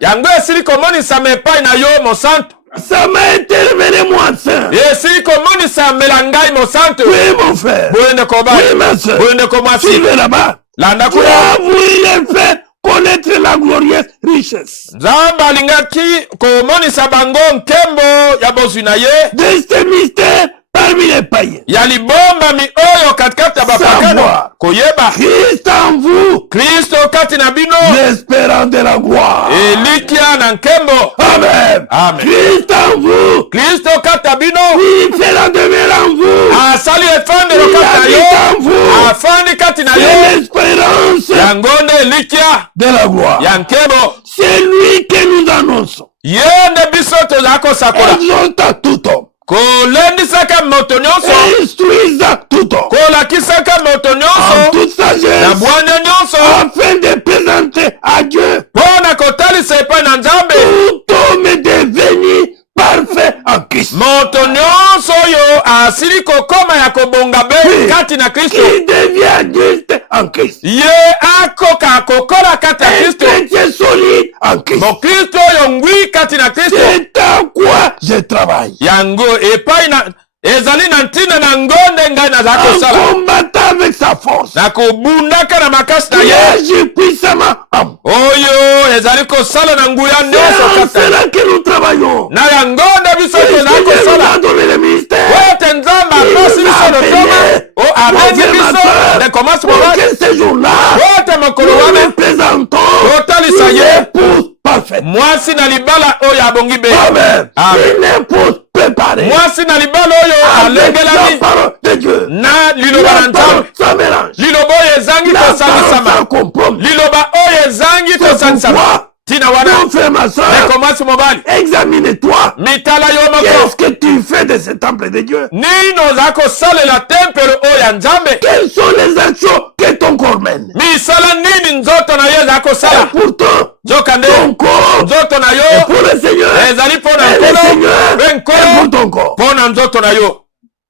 Yango esili komonisama epai na yo mosantu. Ça m'a été révélé moi saint. Esili komonisamela ngai mosantu. Oui mon frère. Boye ndeko ba. Oui ma soeur. Boye ndeko mwasi. Suivez là-bas. Landa Dieu kuna. a voulu les faire connaître la glorieuse richesse Nzambe alingaki komonisa bango nkembo ya bozwi na ye. de ce mystère parmi les païens. Ya libombami oyo katikati ya bapagano. Savoir. Koyeba. Christ en vous, Kristo kati na bino. l'espérance de la gloire. Elikia na nkembo. Amen. Amen. Christ en vous, Kristo kati na bino. il fait la demeure en vous. Asali efandelo Il kati na habite yo. en vous. Afandi kati na C'est yo. l'espérance Yango nde elikia de la gloire. ya nkembo. C'est lui que nous annonçons. Ye nde biso tozala kosakola. Exhorte à tout homme. Kolendisaka moto nyonso. Instruise à tout homme. Kolakisaka moto En nyonso. toute Na sagesse. bwanya nyonso. Afin de présenter à Dieu Pona kotalisa epai na Nzambe. tout homme est devenu parfait en Christ. Moto nyonso oyo asili kokoma ya kobonga be kati na Kristo. Qui devient juste en Christ. Ye akoka kokola kati ya Un Kristo. chrétien solide en Christ. Mokristo oyo ngwi kati na Kristo. C'est à quoi je travaille. Yango epai na ezali na ntina na ngonde ngai nazala En kosala. combattant avec sa force. Na kobundaka na makasi na Il ye. agit puissamment en moi. Oyo ezali kosala na nguya C'est nyonso en kati. cela que nous travaillons. Na yango nde biso Puisque tozala Dieu nous kosala. a donné le ministère. Wote Nzambe apesi biso lotoma. O abengi biso de komasi Pour mobali. que ce jour-là, Wote mokolo nous wana représentons totalisa une ye épouse parfaite. mwasi na libala oyo abongi be. Amen. Amen. Une épouse préparée. Mwasi na libala oyo Avec la alengelami parole de Dieu. na liloba na La parole Nzambe. sans mélange. Liloba oyo ezangi La parole kosangisama. sans compromis. Liloba oyo ezangi C'est kosangisama. pourquoi, Tina wana mon frère, ma soeur, ndeko mwasi mobali. examine-toi. Mitala yo Qu'est-ce moko. que tu fais de ce temple de Dieu? Nini oza kosalela tempelo oyo ya Nzambe. Quelles sont les actions que ton corps mène? Misala nini nzoto na yo eza Et kosala. pourtant, Nzoka nde ton corps nzoto na est yo pour le Seigneur. ezali mpo na Et le nkolo Seigneur mpe est nkolo pour ton corps. mpo na nzoto na yo.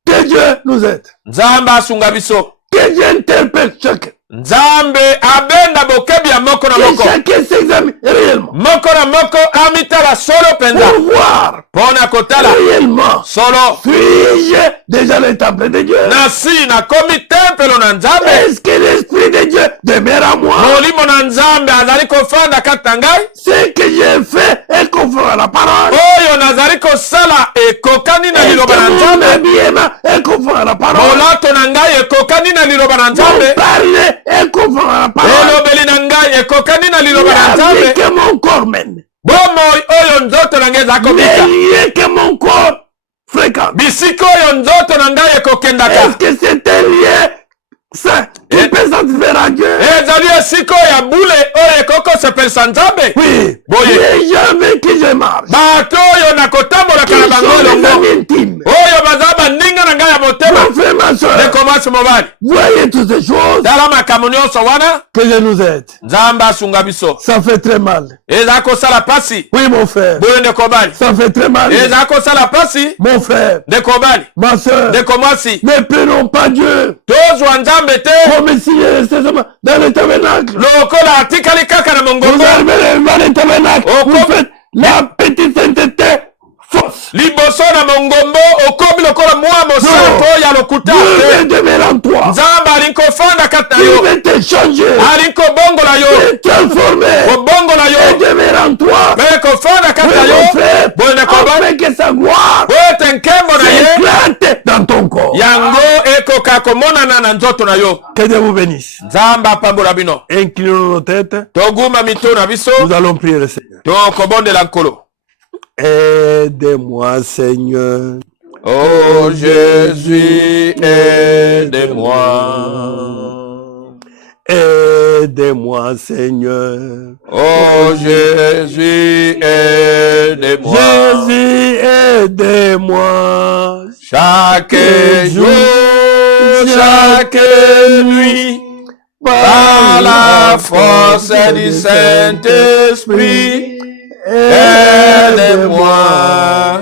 Que Dieu nous aide. Nzambe asunga biso. Que Dieu interpelle chacun. Nzambe abenda bokebi ya moko na Que moko. chacun s'examine réellement. Moko na moko amitala solo penza. Pour voir Mpo na kotala réellement. solo. Suis-je déjà le temple de Dieu? Nasi nakomi tempelo na Nzambe. Est-ce que l'Esprit de Dieu demeure en moi? Molimo na Nzambe azali kofanda kati na ngai. Ce que j'ai fait est conforme à la parole. Oyo nazali kosala ekokani na Est-ce liloba na que mon Nzambe. habillement est conforme à la parole? Molato na ngai ekokani na liloba na Mon Nzambe. parler est conforme à la parole. Elobeli na ngai ekokani na liloba na La vie Nzambe. que mon corps mène. Bomoi oyo nzoto na ngai eza Les komika. liens que mon corps fréquente. Bisika oyo nzoto na ngai ekokendaka. Est-ce que c'est un lien saint qui peut satisfaire à Dieu? Ezali esika oyo ya bule oyo ekokosepelisa Nzambe. Oui. Boye. Les gens avec qui je marche. Bato oyo nakotambolaka Qui na bango sont les elongo. amis intimes. Oyo baza baninga na ngai ya motema Mon frère, ma soeur, ndeko mwasi mobali voyez toutes ces choses tala makambo nyonso wana que je nous aide. nzambe asunga biso Ça fait très mal. eza kosala pasi Oui, mon frère. boye ndeko mobali Ça fait très mal. eza kosala pasi Mon frère, ndeko mobali ma soeur, ndeko mwasi ne prenons pas Dieu tozwa nzambe te comme s'il restait seulement dans le tabernacle. lokola atikali kaka na Vous mongongo arrivez dans le tabernacle, Oh, vous comme- faites la petite sainteté fausse. liboso na mongombo okomi lokola mwa mosato ya lokuta Dieu te veut demeurer en toi. nzambe alinkofanda kati na Il yo veut te changer, alinkobongola yo te transformer kobongola et yo demeurer en toi. mpe kofanda kati Oui, na mon yo frère, boye ndeko mobali afin que sa gloire po ete nkembo na ye s'éclate dans ton corps. yango ekoka komonana na nzoto na yo Que Dieu vous bénisse. nzambe apambola bino Inclinons nos têtes. toguma mito na biso Nous allons prier le Seigneur. tokobondela nkolo Aide-moi, Seigneur. oh Jésus aide-moi Aide-moi, Seigneur. oh Jésus aide-moi Jésus, aide-moi. chaque jour chaque nuit par la force du Saint-Esprit aide-moi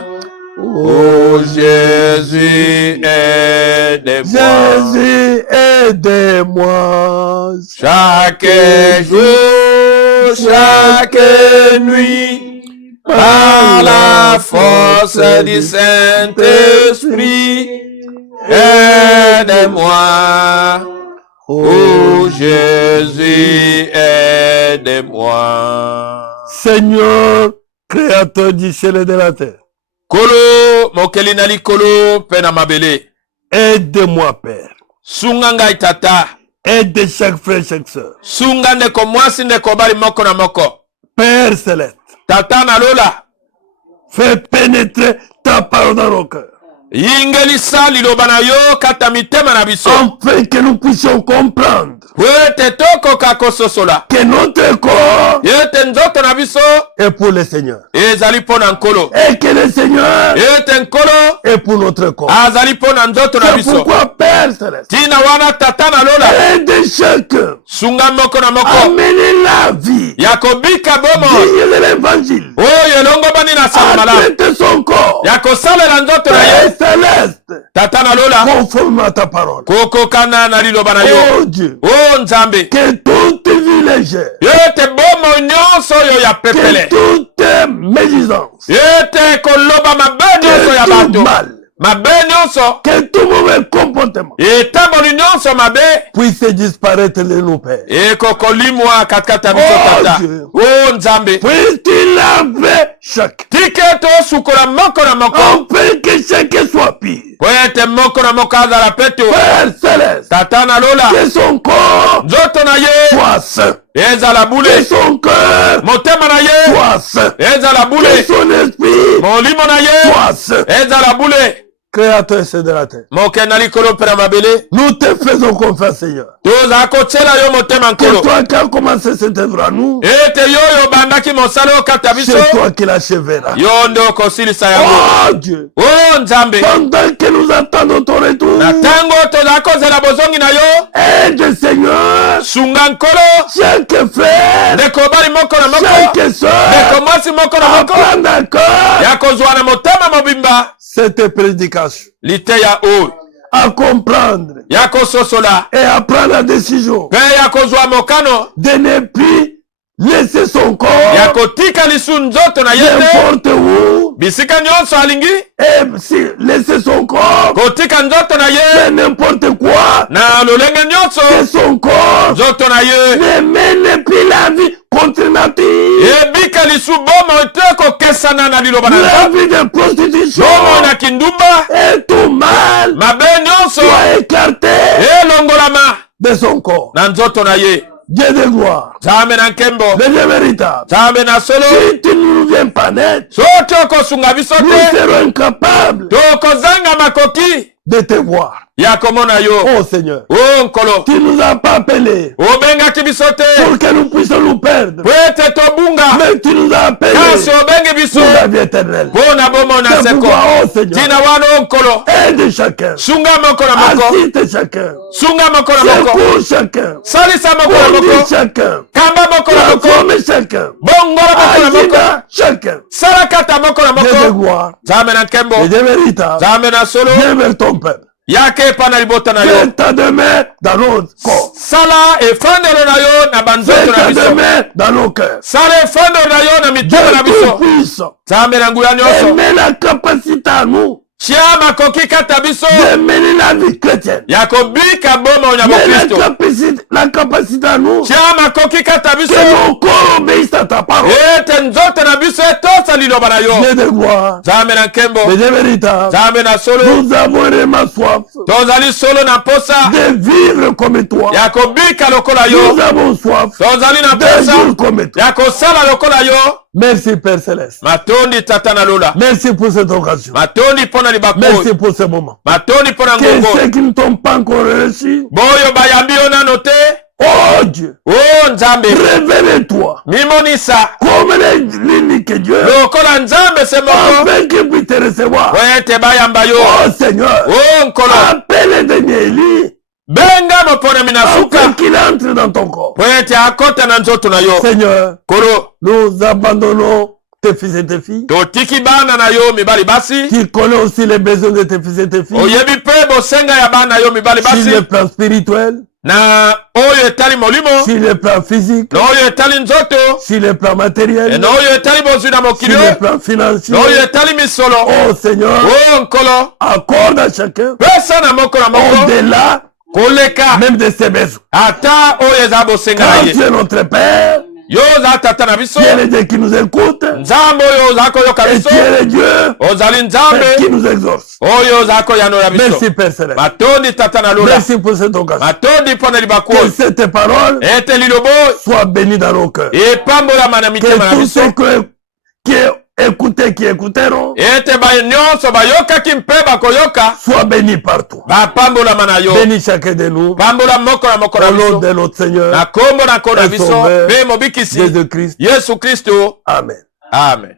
oh Jésus aide-moi Jésus, aide-moi. chaque jour chaque nuit par la force du Saint-Esprit aide-moi oh Jésus aide-moi Seigneur, créateur du ciel et de la terre, kolo mokeli na likolo mpe na mabele aide-moi, Père. sunga ngai tata Aide chaque frère, chaque sœur. sunga ndeko mwasi ndeko mobali moko na moko Père céleste, tata nalola fais pénétrer ta parole dans nos cœurs, yingelisa liloba na yo kata mitema na biso afin que nous puissions comprendre po ete tokoka kososola que notre corps ete nzoto na biso est pour le Seigneur ezali mpo na nkolo et que le Seigneur ete nkolo est pour notre corps. azali mpo na nzoto na C'est biso pourquoi, Père céleste, ntina wana tata nalola aide chacun sunga moko na moko à mener la vie ya kobika bomoi digne de l'évangile, oyo elongobani na sango à malamu traiter son corps, ya kosalela nzoto na Père ye céleste, tata nalola conforme à ta parole. kokokana na liloba na yo Oh Dieu, o nzambe que toute vie légère, ete bomoi nyonso oyo ya que pepele toute médisance, ete koloba mabe nyonso ya que tout bato mal, mabe nyonso que tout mauvais comportement etamboli nyonso mabe puisse disparaître de nos pères. ekokolimwa katikati ya biso Oh, tata Dieu. o nzambe Puisse-t-il laver chaque, tike tosukola moko na moko afin que chacun soit pire. po ete moko na moko azala peto Père céleste, tata nalola que son corps nzoto na ye soit saint, ezala que bule son cœur motema na ye soit saint, ezala que bule son esprit molimo na ye soit saint. ezala bule Créateur c'est de la terre, moke na likolo mpe na mabele nous te faisons confiance, Seigneur. tozala kotiela yo motema C'est nkolo toi qui as commencé cette œuvre à nous, ete yo oyo obandaki mosala oyo kati ya biso c'est toi qui l'achèveras. yo nde okosilisa yango Oh Dieu, o nzambe pendant que nous attendons ton retour, na ntango tozala kozela bozongi na yo aide Seigneur sunga nkolo chaque frère, ndeko mobali moko na moko chaque soeur, ndeko mwasi moko na à moko prendre d'accord ya kozwa na motema mobimba cette prédication, liteya oyo à comprendre ya kososola et à prendre la décision mpe ya kozwa mokano de ne plus laisser son ya corps kotika lisu nzoto na ye te n'importe où bisika nyonso alingi et si laisser son corps kotika nzoto na ye faire n'importe quoi, na lolenge nyonso que son corps nzoto na ye ne mène plus la vie contre nature, ebika lisu bomoi te kokesana na liloba na la nzambe vie de prostitution bomoi na kindumba et tout mal mabe nyonso soit écarté elongolama de son corps. na nzoto na ye Dieu de gloire, nzambe na nkembo le Dieu véritable, nzambe na solo si tu ne nous viens pas net, soki okosunga biso nous te serons incapables tokozanga makoki de te voir. ya komona yo Oh Seigneur, o nkolo tu nous as pas appelés obengaki biso te pour que nous puissions nous perdre, po ete tobunga mais tu nous as appelés kasi obengi biso pour la vie éternelle. mpona bomoi na C'est seko pourquoi, oh Seigneur, ntina wana nkolo aide chacun, sunga moko na moko assiste chacun, sunga moko na moko secoue chacun, salisa moko na conduis moko chacun, kamba moko na moko transforme chacun, bongola moko na moko agis chacun. sala kata moko na Dieu de moko gloire, nzambe na nkembo et de véritable, nzambe na solo viens vers ton peuple. yaka epa na libota na yo Fais ta demeure dans nos corps. sala efandelo na yo na Fais banzoto na ta biso demeure dans nos cœurs. sala efandelo na yo na Dieu mitema na biso tout-puissant, nzambe na nguya et nyonso mets la capacité à nous tia makoki kata biso de mener la vie chrétienne. ya kobika bomoi na Mets bokristo la capacité à nous tia makoki kata biso que nos corps obéissent à ta parole. ete nzoto na biso etosa liloba na yo Dieu de gloire, nzambe na nkembo mais de véritable, nzambe na solo nous avons vraiment soif tozali solo na posa de vivre comme toi. ya kobika lokola Nous yo avons soif tozali na d'agir posa comme toi. ya kosala lokola yo Merci Père Céleste. matondi tata na lola Merci pour cette occasion. matondi mpo na libako Merci oyo pour ce moment. matondi mpo na Que ngongo ceux qui ne t'ont pas encore reçu, boyo bayambi yo nano te oh Dieu, o nzambe révèle-toi mimonisa comme l'unique Dieu, lokola nzambe se moko afin qu'ils puissent te recevoir. po ete bayamba yo Oh Seigneur, o nkolo appelle le dernier Élie, benga moponami na afin suka qu'il entre dans ton corps. po ete akota na nzoto na yo Seigneur, kolo nous abandonnons tes fils et tes filles. totiki bana na yo mibali basi Tu connais aussi les besoins de tes fils et tes filles. oyebi mpe bosenga ya bana na yo mibali Sur basi le plan spirituel, na oyo etali molimo sur le plan physique, na oyo etali nzoto sur le plan matériel, na oyo etali bozwi na mokili sur le oyo plan financier. na oyo etali misolo Oh Seigneur, o nkolo accorde à chacun pesa na moko na moko au-delà koleka même de ses besoins. ata oyo eza bosenga na Car ye tu es notre Père, yo oza tata na biso tu es le Dieu qui nous écoute, nzambe oyo oza koyoka et biso tu es le Dieu ozali nzambe qui nous exauce. oyo oza koyanola biso Merci Père Céleste. matondi tata na lola Merci pour cette occasion. matondi mpo na libako Que oyo cette parole ete lilobo soit bénie dans nos cœurs. epambolama na Que mitema na tous biso ceux qui écouteront, ete nyonso bayokaki mpe bakoyoka soient bénis par toi. bapambolama na yo Bénis chacun de nous. pambola moko na moko na Au nom biso de notre Seigneur, na kombo na nko na et biso Sauveur, mpe mobikisi Jésus-Christ. yesu kristo Amen. amen